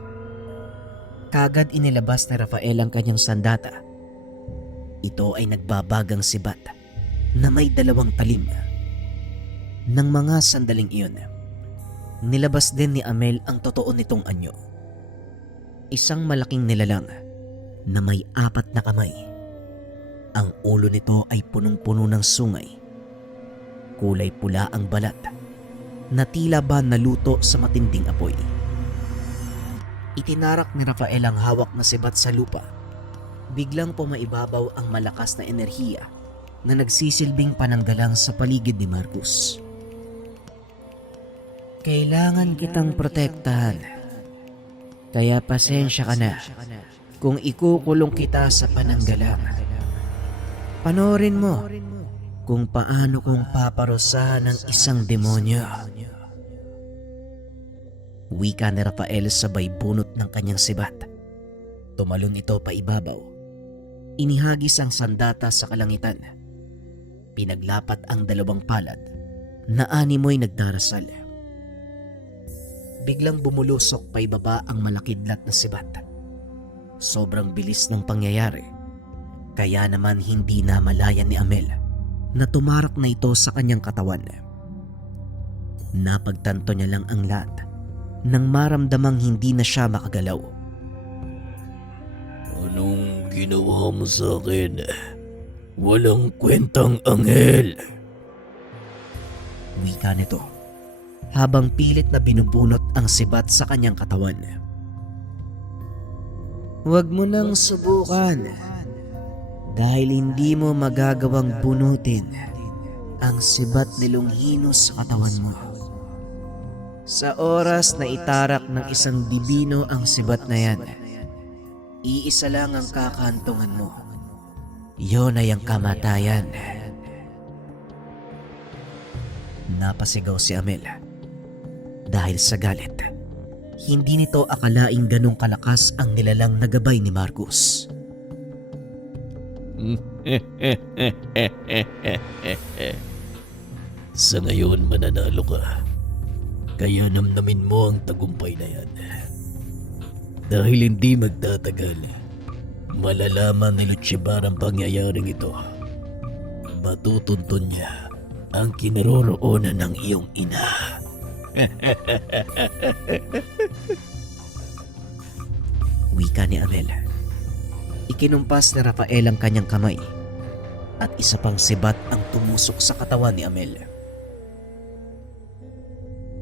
Kagad inilabas ni Rafael ang kanyang sandata. Ito ay nagbabagang sibat na may 2 talim. Nang mga sandaling iyon, nilabas din ni Amel ang totoo nitong anyo. Isang malaking nilalang na may 4 na kamay. Ang ulo nito ay punong-puno ng sungay. Kulay pula ang balat na tila ba naluto sa matinding apoy. Itinarak ni Rafael ang hawak na sibat sa lupa. Biglang pumaibabaw ang malakas na enerhiya na nagsisilbing pananggalang sa paligid ni Marcus. Kailangan kitang protektahan. Kaya pasensya ka na kung ikukulong kita sa pananggalang. Panoorin mo kung paano kong paparusahan ng isang demonyo. Wika ni Rafael sabay bunot ng kanyang sibat. Tumalon ito pa ibabaw. Inihagis ang sandata sa kalangitan. Pinaglapat ang 2 palad na animoy nagdarasal. Biglang bumulusok pa ibaba ang malakidlat na sibat. Sobrang bilis ng pangyayari. Kaya naman hindi namalayan ni Amel na tumarak na ito sa kanyang katawan. Napagtanto niya lang ang lahat nang maramdamang hindi na siya makagalaw. Anong ginawa mo sa akin? Walang kwentang anghel. Wika nito habang pilit na binubunot ang sibat sa kanyang katawan. Huwag mo nang subukan dahil hindi mo magagawang bunutin ang sibat ni Longinus sa katawan mo. Sa oras na itarak ng isang dibino ang sibat na yan, iisa lang ang kakahantungan mo. Yon ay ang kamatayan. Napasigaw si Amel. Dahil sa galit, hindi nito akalaing ganong kalakas ang nilalang na gabay ni Marcus. Sa ngayon mananalo ka. Kaya namnamin mo ang tagumpay na yan. Dahil hindi magtatagal, malalaman ni Luchibar ang pangyayaring ito. Matutuntun niya ang kinaroroonan ng iyong ina. Wika ni Amel. Ikinumpas ni Rafael ang kanyang kamay at isa pang sibat ang tumusok sa katawan ni Amel.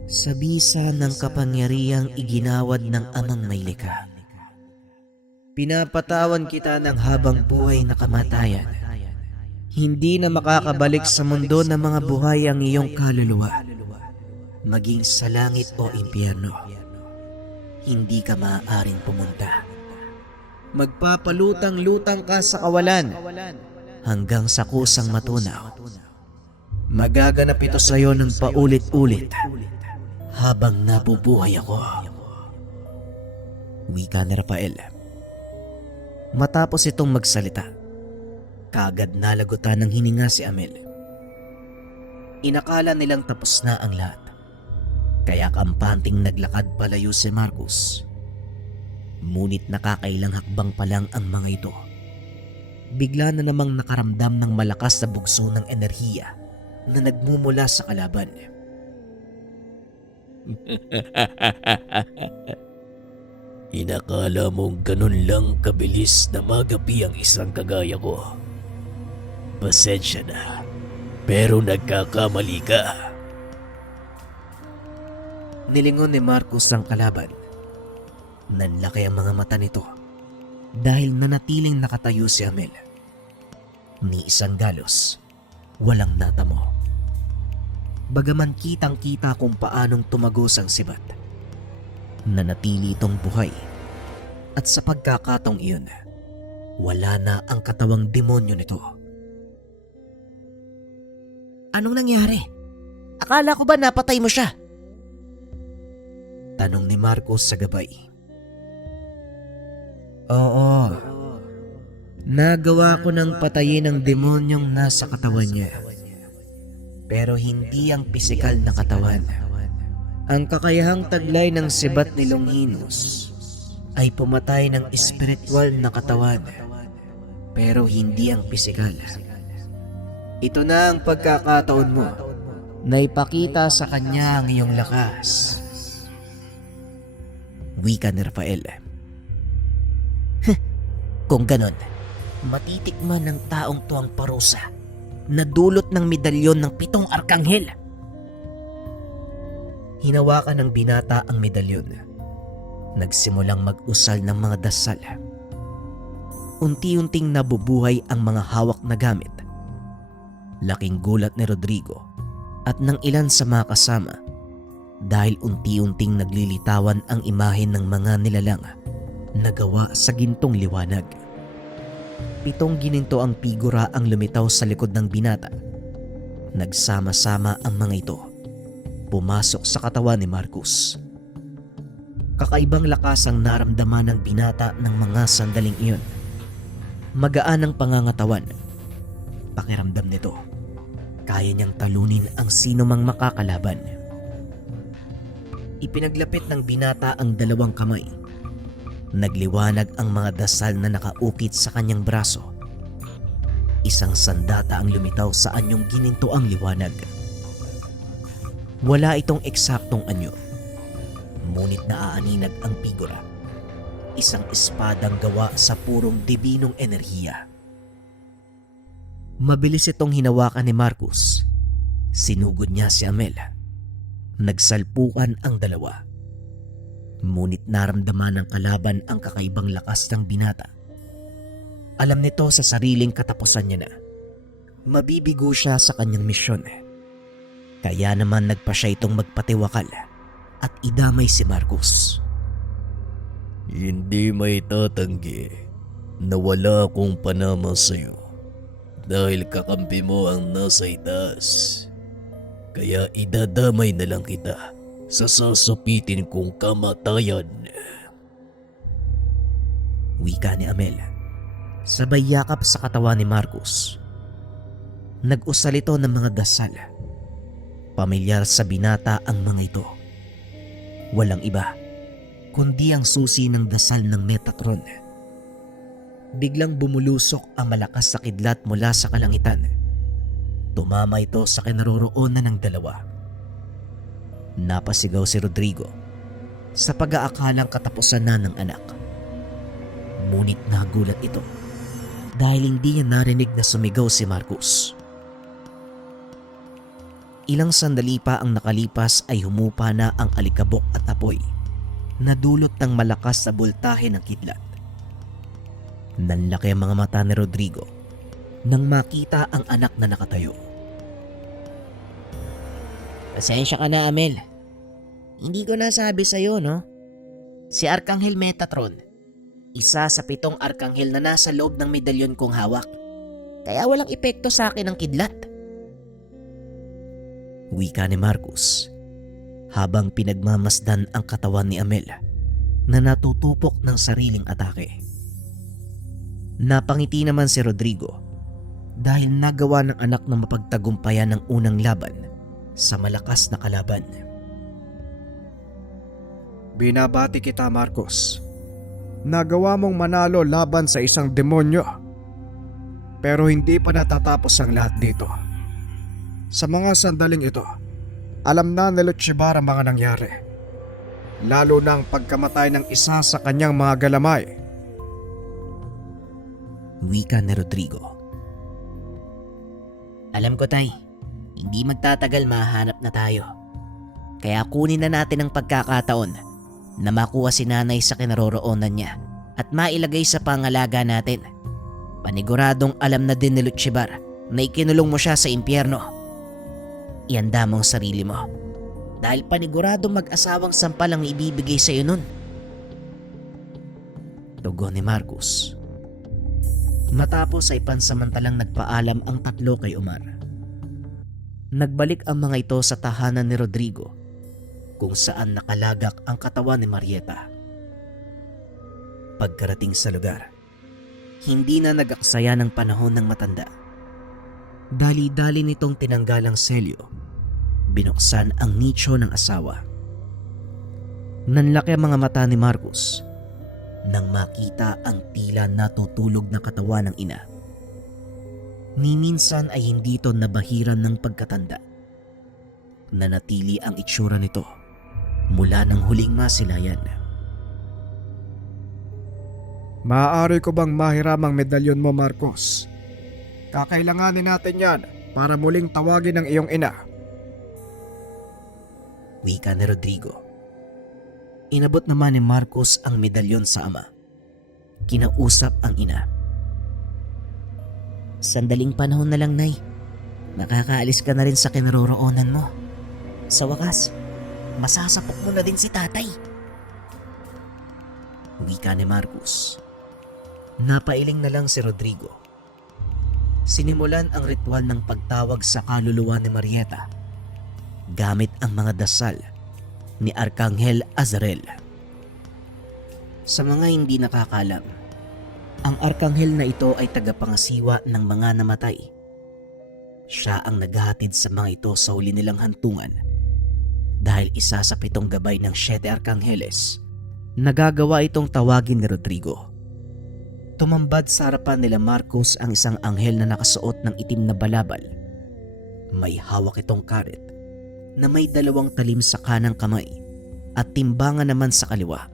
Sa bisa ng kapangyarihang iginawad ng amang may likha, pinapatawan kita ng habang buhay na kamatayan. Hindi na makakabalik sa mundo ng mga buhay ang iyong kaluluwa, maging sa langit o impyerno. Hindi ka maaaring pumunta. Magpapalutang-lutang ka sa kawalan hanggang sa kusang matunaw. Magaganap ito sa iyo ng paulit-ulit habang nabubuhay ako. Wika ni Rafael. Matapos itong magsalita, kagad nalagutan ng hininga si Amel. Inakala nilang tapos na ang lahat. Kaya kampanting naglakad palayo si Marcus. Ngunit nakakailang hakbang pa lang ang mga ito. Bigla na namang nakaramdam ng malakas na bugso ng enerhiya na nagmumula sa kalaban. Inakala mong ganun lang kabilis na magapi ang isang kagaya ko. Pasensya na, pero nagkakamali ka. Nilingon ni Marcus ang kalaban. Nanlaki ang mga mata nito dahil nanatiling nakatayo si Amel. Ni isang galos, walang natamo. Bagaman kitang-kita kung paanong tumagos ang sibat, nanatili itong buhay. At sa pagkakataong iyon, wala na ang katawang demonyo nito. Anong nangyari? Akala ko ba napatay mo siya? Tanong ni Marcos sa gabay. Oo. Nagawa ko ng patayin ang demonyong nasa katawan niya. Pero hindi ang pisikal na katawan. Ang kakayahang taglay ng sibat ni Longinus ay pumatay ng espiritual na katawan. Pero hindi ang pisikal. Ito na ang pagkakataon mo na ipakita sa kanya ang iyong lakas. Wika ni Rafael. Kung ganon, matitikman ng taong tuwang parusa na dulot ng medalyon ng 7 arkanghel. Hinawakan ng binata ang medalyon. Nagsimulang mag-usal ng mga dasal. Unti-unting nabubuhay ang mga hawak na gamit. Laking gulat ni Rodrigo at ng ilan sa mga kasama dahil unti-unting naglilitawan ang imahe ng mga nilalang na gawa sa gintong liwanag. 7 gininto ang figura ang lumitaw sa likod ng binata. Nagsama-sama ang mga ito. Pumasok sa katawan ni Marcus. Kakaibang lakas ang naramdaman ng binata ng mga sandaling iyon. Magaan ang pangangatawan. Pakiramdam nito, kaya niyang talunin ang sino mang makakalaban. Ipinaglapit ng binata ang 2 kamay. Nagliwanag ang mga dasal na nakaukit sa kanyang braso. Isang sandata ang lumitaw sa anyong gininto ang liwanag. Wala itong eksaktong anyo, ngunit naaaninag ang figura. Isang espadang gawa sa purong dibinong enerhiya. Mabilis itong hinawakan ni Marcus. Sinugod niya si Amel. Nagsalpukan ang 2. Ngunit naramdaman ng kalaban ang kakaibang lakas ng binata. Alam nito sa sariling katapusan niya na mabibigo siya sa kanyang misyon. Kaya naman nagpa siya itong magpatiwakal at idamay si Marcus. Hindi may tatanggi na wala akong panama sa'yo dahil kakampi mo ang nasa itaas. Kaya idadamay na lang kita sa sasapitin kong kamatayan. Wika ni Amel. Sabay yakap sa katawan ni Marcus. Nag-usal ito ng mga dasal. Pamilyar sa binata ang mga ito. Walang iba kundi ang susi ng dasal ng Metatron. Biglang bumulusok ang malakas na kidlat mula sa kalangitan. Tumama ito sa kinaroroonan ng 2. Napasigaw si Rodrigo sa pag-aakalang katapusan na ng anak. Ngunit nagulat ito dahil hindi niya narinig na sumigaw si Marcus. Ilang sandali pa ang nakalipas ay humupa na ang alikabok at apoy na dulot ng malakas na boltahe ng kidlat. Nanlaki ang mga mata ni Rodrigo nang makita ang anak na nakatayo. Pasensya ka na, Amel. Hindi ko nasabi sa'yo, no? Si Arkanghel Metatron, isa sa 7 arkanghel na nasa loob ng medalyon kong hawak. Kaya walang epekto sa akin ang kidlat. Wika ni Marcus habang pinagmamasdan ang katawan ni Amel na natutupok ng sariling atake. Napangiti naman si Rodrigo dahil nagawa ng anak na mapagtagumpayan ng unang laban sa malakas na kalaban. Binabati kita, Marcos. Nagawa mong manalo laban sa isang demonyo. Pero hindi pa natatapos ang lahat dito. Sa mga sandaling ito, alam na ni Lutchibara ang mga nangyari. lalo na ang pagkamatay ng isa sa kanyang mga galamay. Wika ni Rodrigo. Alam ko, Tay. Hindi magtatagal mahanap na tayo. Kaya kunin na natin ang pagkakataon na makuha si nanay sa kinaroroonan niya at mailagay sa pangalaga natin. Paniguradong alam na din ni Lutchibar na ikinulong mo siya sa impyerno. Ihanda mo ang sarili mo. Dahil paniguradong mag-asawang sampal ang ibibigay sa iyo nun. Tugon ni Marcus. Matapos ay pansamantalang nagpaalam ang tatlo kay Omar. Nagbalik ang mga ito sa tahanan ni Rodrigo kung saan nakalagak ang katawan ni Marieta. Pagkarating sa lugar, hindi na nag-aksaya ng panahon ng matanda. Dali-dali nitong tinanggal ang selyo. Binuksan ang nicho ng asawa. Nanlaki ang mga mata ni Marcus nang makita ang tila natutulog na katawan ng ina. Ni minsan ay hindi ito nabahiran ng pagkatanda. Nanatili ang itsura nito mula nang huling masilayan. Maaari ko bang mahiram ang medalyon mo, Marcos? Kakailanganin natin yan para muling tawagin ang iyong ina. Wika ni Rodrigo. Inabot naman ni Marcos ang medalyon sa ama. Kinausap ang ina. Sandaling panahon na lang, Nay. Makakaalis ka na rin sa kinaroroonan mo. Sa wakas, masasapok mo na din si tatay. Wika ni Marcos. Napailing na lang si Rodrigo. Sinimulan ang ritual ng pagtawag sa kaluluwa ni Marieta gamit ang mga dasal ni Arkanghel Azrael. Sa mga hindi nakakalam, ang Arkanghel na ito ay tagapangasiwa ng mga namatay. Siya ang naghahatid sa mga ito sa huli nilang hantungan dahil isa sa 7 gabay ng 7 Arkangeles. Nagagawa itong tawagin ni Rodrigo. Tumambad sa harapan nila Marcos ang isang anghel na nakasuot ng itim na balabal. May hawak itong karet na may 2 talim sa kanang kamay at timbangan naman sa kaliwa.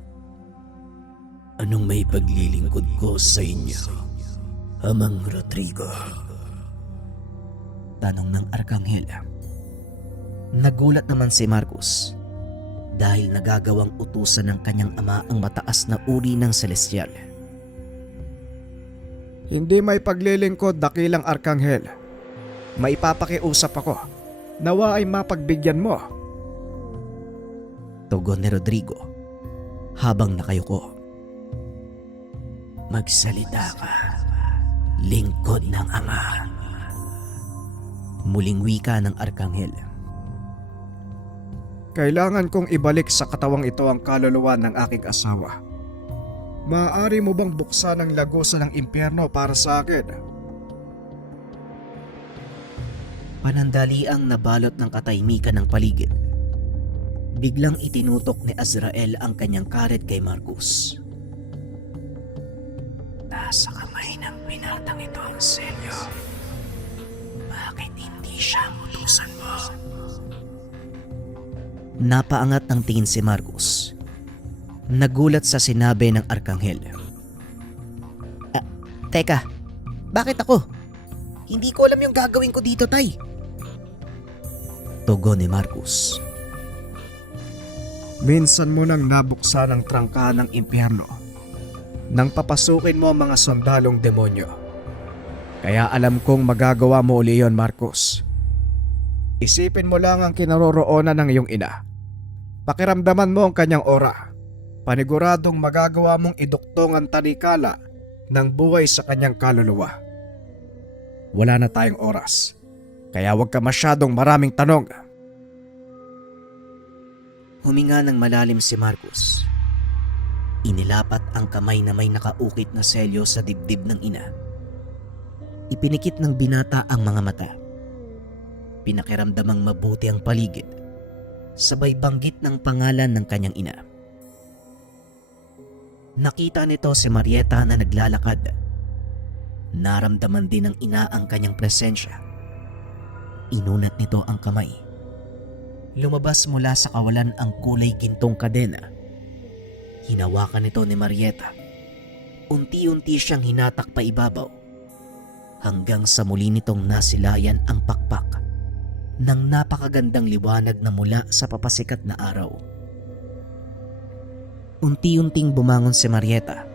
Anong may paglilingkod ko sa inyo, Amang Rodrigo? Tanong ng Arkanghel. Nagulat naman si Marcos dahil nagagawang utusan ng kanyang ama ang mataas na uri ng celestial. Hindi may paglilingkod, dakilang Arkanghel. Maipapakiusap ako. Nawa ay mapagbigyan mo. Tugon ni Rodrigo habang nakayuko. Magsalita ka, lingkod ng ama. Muling wika ng Arkanghel. Kailangan kong ibalik sa katawang ito ang kaluluwa ng aking asawa. Maaari mo bang buksan ang lagusan ng impyerno para sa akin? Panandaliang nabalot ng katahimikan ng paligid. Biglang itinutok ni Azrael ang kanyang karet kay Marcus. Nasa kamay ng pinatang ito ang selyo. Bakit hindi siya utusan mo? Napaangat ng tingin si Marcus. Nagulat sa sinabi ng Arkanghel. Teka, bakit ako? Hindi ko alam yung gagawin ko dito, Tay. Tugon ni Marcus. Minsan mo nang nabuksan ang trangkahan ng impyerno nang papasukin mo ang mga sundalong demonyo. Kaya alam kong magagawa mo uli yon, Marcos. Isipin mo lang ang kinaroroonan ng iyong ina. Pakiramdaman mo ang kanyang aura. Paniguradong magagawa mong iduktong ang tanikala ng buhay sa kanyang kaluluwa. Wala na tayong oras, kaya huwag ka masyadong maraming tanong. Huminga ng malalim si Marcus. Inilapat ang kamay na may nakaukit na selyo sa dibdib ng ina. Ipinikit ng binata ang mga mata. Pinakiramdamang mabuti ang paligid, sabay banggit ng pangalan ng kanyang ina. Nakita nito si Marieta na naglalakad. Naramdaman din ng ina ang kanyang presensya. Inunat nito ang kamay. lumabas mula sa kawalan ang kulay gintong kadena. Hinawakan nito ni Marieta. Unti-unti siyang hinatak pa ibabaw hanggang sa muli nitong nasilayan ang pakpak ng napakagandang liwanag na mula sa papasikat na araw. Unti-unting bumangon si Marieta.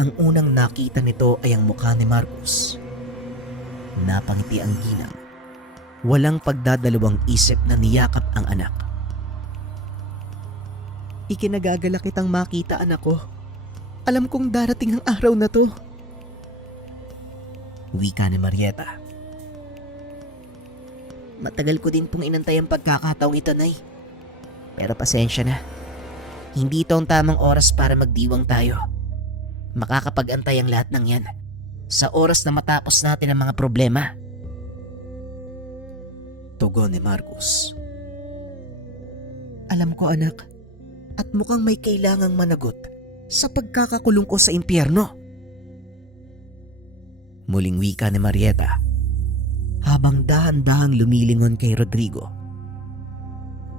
Ang unang nakita nito ay ang mukha ni Marcos. Napangiti ang ginang. Walang pagdadalawang isip na niyakap ang anak. Ikinagagala kitang makita, anak ko. Alam kong darating ang araw na to. Wika ni Marieta. Matagal ko din pong inantay ang pagkakataong ito, Nay. Pero pasensya na. Hindi ito ang tamang oras para magdiwang tayo. Makakapag-antay ang lahat ng yan sa oras na matapos natin ang mga problema. Tugon ni Marcos. Alam ko, anak, at mukhang may kailangang managot sa pagkakakulong ko sa impyerno. Muling wika ni Marieta habang dahan-dahang lumilingon kay Rodrigo.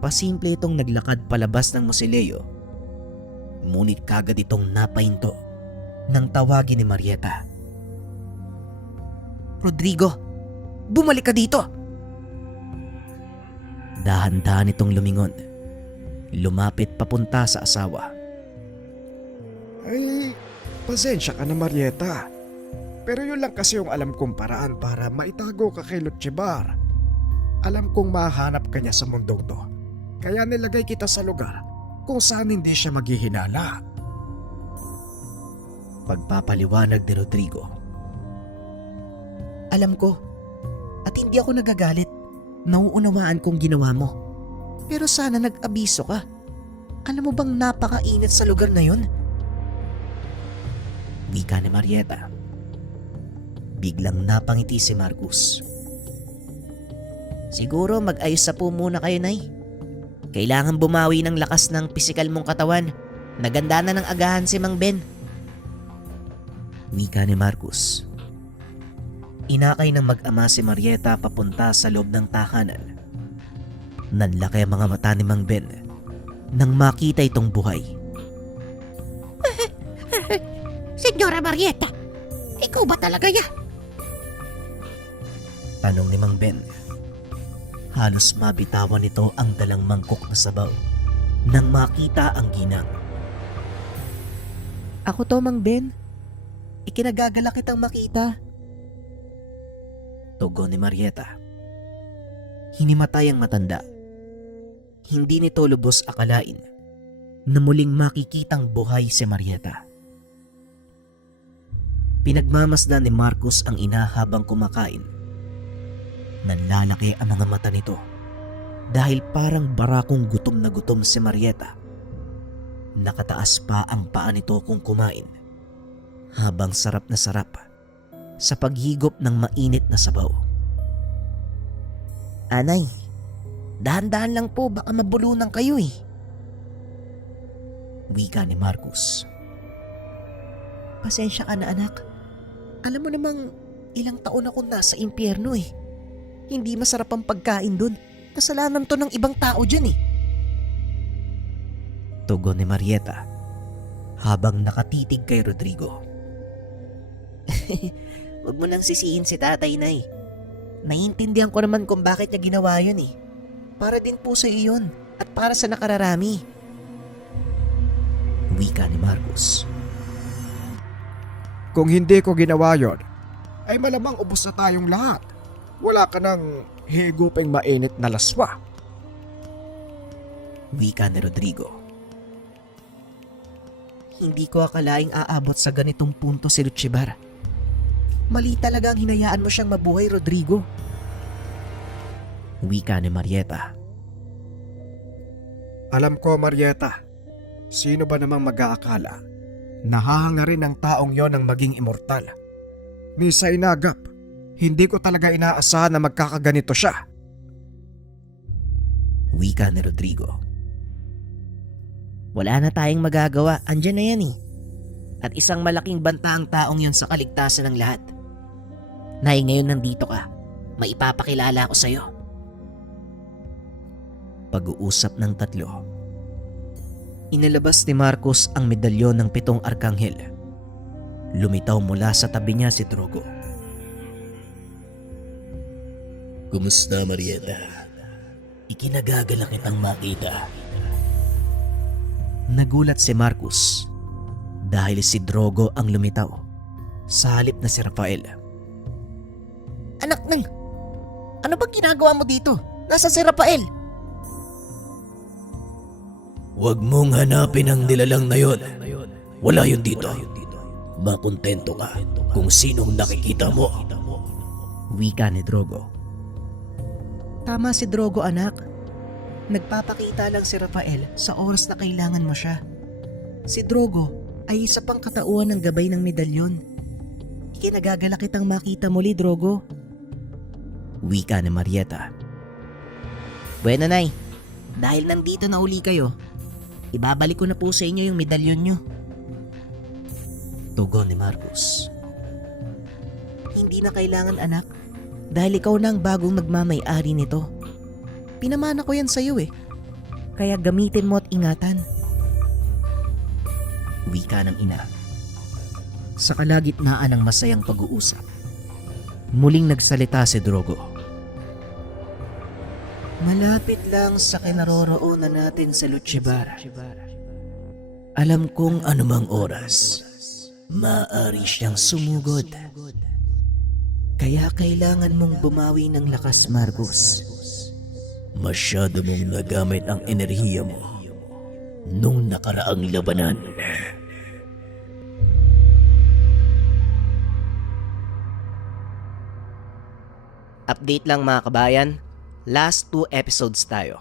Pasimple itong naglakad palabas ng mausoleo, ngunit kagad itong napahinto nang tawagin ni Marieta. Rodrigo, bumalik ka dito! Dahan-dahan itong lumingon. Lumapit papunta sa asawa. Ay, pasensya ka na, Marieta. Pero yun lang kasi yung alam kong paraan para maitago ka kay Lutchibar. Alam kong mahanap ka niya sa mundong to. Kaya nilagay kita sa lugar kung saan hindi siya maghihinala. Pagpapaliwanag ni Rodrigo. Alam ko, at hindi ako nagagalit. Nauunawaan kong ginawa mo. Pero sana nag-abiso ka. Alam mo bang napakainit sa lugar na yun? Wika ni Marieta. Biglang napangiti si Marcos. Siguro mag-ayos sa po muna kayo, Nay. Kailangan bumawi ng lakas ng pisikal mong katawan. Naganda na ng agahan si Mang Ben. Wika ni Marcos. Inakay ng mag-ama si Marieta papunta sa loob ng tahanan. Nanlaki ang mga mata ni Mang Ben nang makita itong buhay. Senyora Marieta, ikaw ba talaga yan? Tanong ni Mang Ben. Halos mabitawan nito ang dalang mangkok na sabaw nang makita ang ginang. Ako to, Mang Ben. Ikinagagala kitang makita. Tugon ni Marieta. Hinimatay ang matanda. Hindi nito lubos akalain na muling makikitang buhay si Marieta. Pinagmamasdan ni Marcos ang ina habang kumakain. Nanlalaki ang mga mata nito dahil parang barakong gutom na gutom si Marieta. Nakataas pa ang paa nito kung kumain habang sarap na sarap sa paghigop ng mainit na sabaw. Anay, dahan-dahan lang po, baka mabulunan kayo eh. Wika ni Marcos. Pasensya ka na, anak. Alam mo namang ilang taon akong nasa impyerno eh. Hindi masarap ang pagkain dun. Kasalanan to ng ibang tao dyan eh. Tugon ni Marieta habang nakatitig kay Rodrigo. Huwag mo nang sisihin si tatay, Nay. Naiintindihan ko naman kung bakit niya ginawa yun eh. Para din po sa iyon at para sa nakararami. Wika ni Marcos. Kung hindi ko ginawa yon, ay malamang ubos na tayong lahat. Wala ka nang higuping mainit na laswa. Wika ni Rodrigo. Hindi ko akalaing aabot sa ganitong punto si Lutchibar. Mali talaga ang hinayaan mo siyang mabuhay, Rodrigo. Wika ni Marieta. Alam ko, Marieta, sino ba namang mag-aakala nahahangarin ng taong yon ng maging immortal? Misa inagap, hindi ko talaga inaasahan na magkakaganito siya. Wika ni Rodrigo. Wala na tayong magagawa, andyan na yan eh. At isang malaking banta ang taong yon sa kaligtasan ng lahat. Nay, ngayon nandito ka. Maipapakilala ko sa'yo. pag-uusap ng tatlo. Inilabas ni Marcos ang medalyon ng 7 arkanghel. Lumitaw mula sa tabi niya si Drogo. Kumusta, Marieta? Ikinagagalak kitang makita. Nagulat si Marcos dahil si Drogo ang lumitaw sa halip na si Rafael. Anak nang, ano bang ginagawa mo dito? Nasa si Rafael? Huwag mong hanapin ang nilalang na yon. Wala yun dito. Makontento ka kung sinong nakikita mo. Wika ni Drogo. Tama si Drogo, anak. Nagpapakita lang si Rafael sa oras na kailangan mo siya. Si Drogo ay isa pang katauhan ng gabay ng medalyon. Ikinagagalak kitang makita muli, Drogo. Wika ni Marieta. Bueno, Nay. Dahil nandito na uli kayo, ibabalik ko na po sa inyo yung medalyon nyo. Tugon ni Marcos. Hindi na kailangan, anak. Dahil ikaw na ang bagong nagmamay-ari nito. Pinamana ko yan sa'yo eh. Kaya gamitin mo at ingatan. Wika ng ina. Sa kalagitnaan ng masayang pag-uusap, muling nagsalita si Drogo. Malapit lang sa kinaroroonan natin sa Luchibar. Alam kong anumang oras, maaari siyang sumugod. Kaya kailangan mong bumawi ng lakas, Marcos. Masyado mong nagamit ang enerhiya mo nung nakaraang labanan. Update lang mga kabayan, last 2 episodes tayo.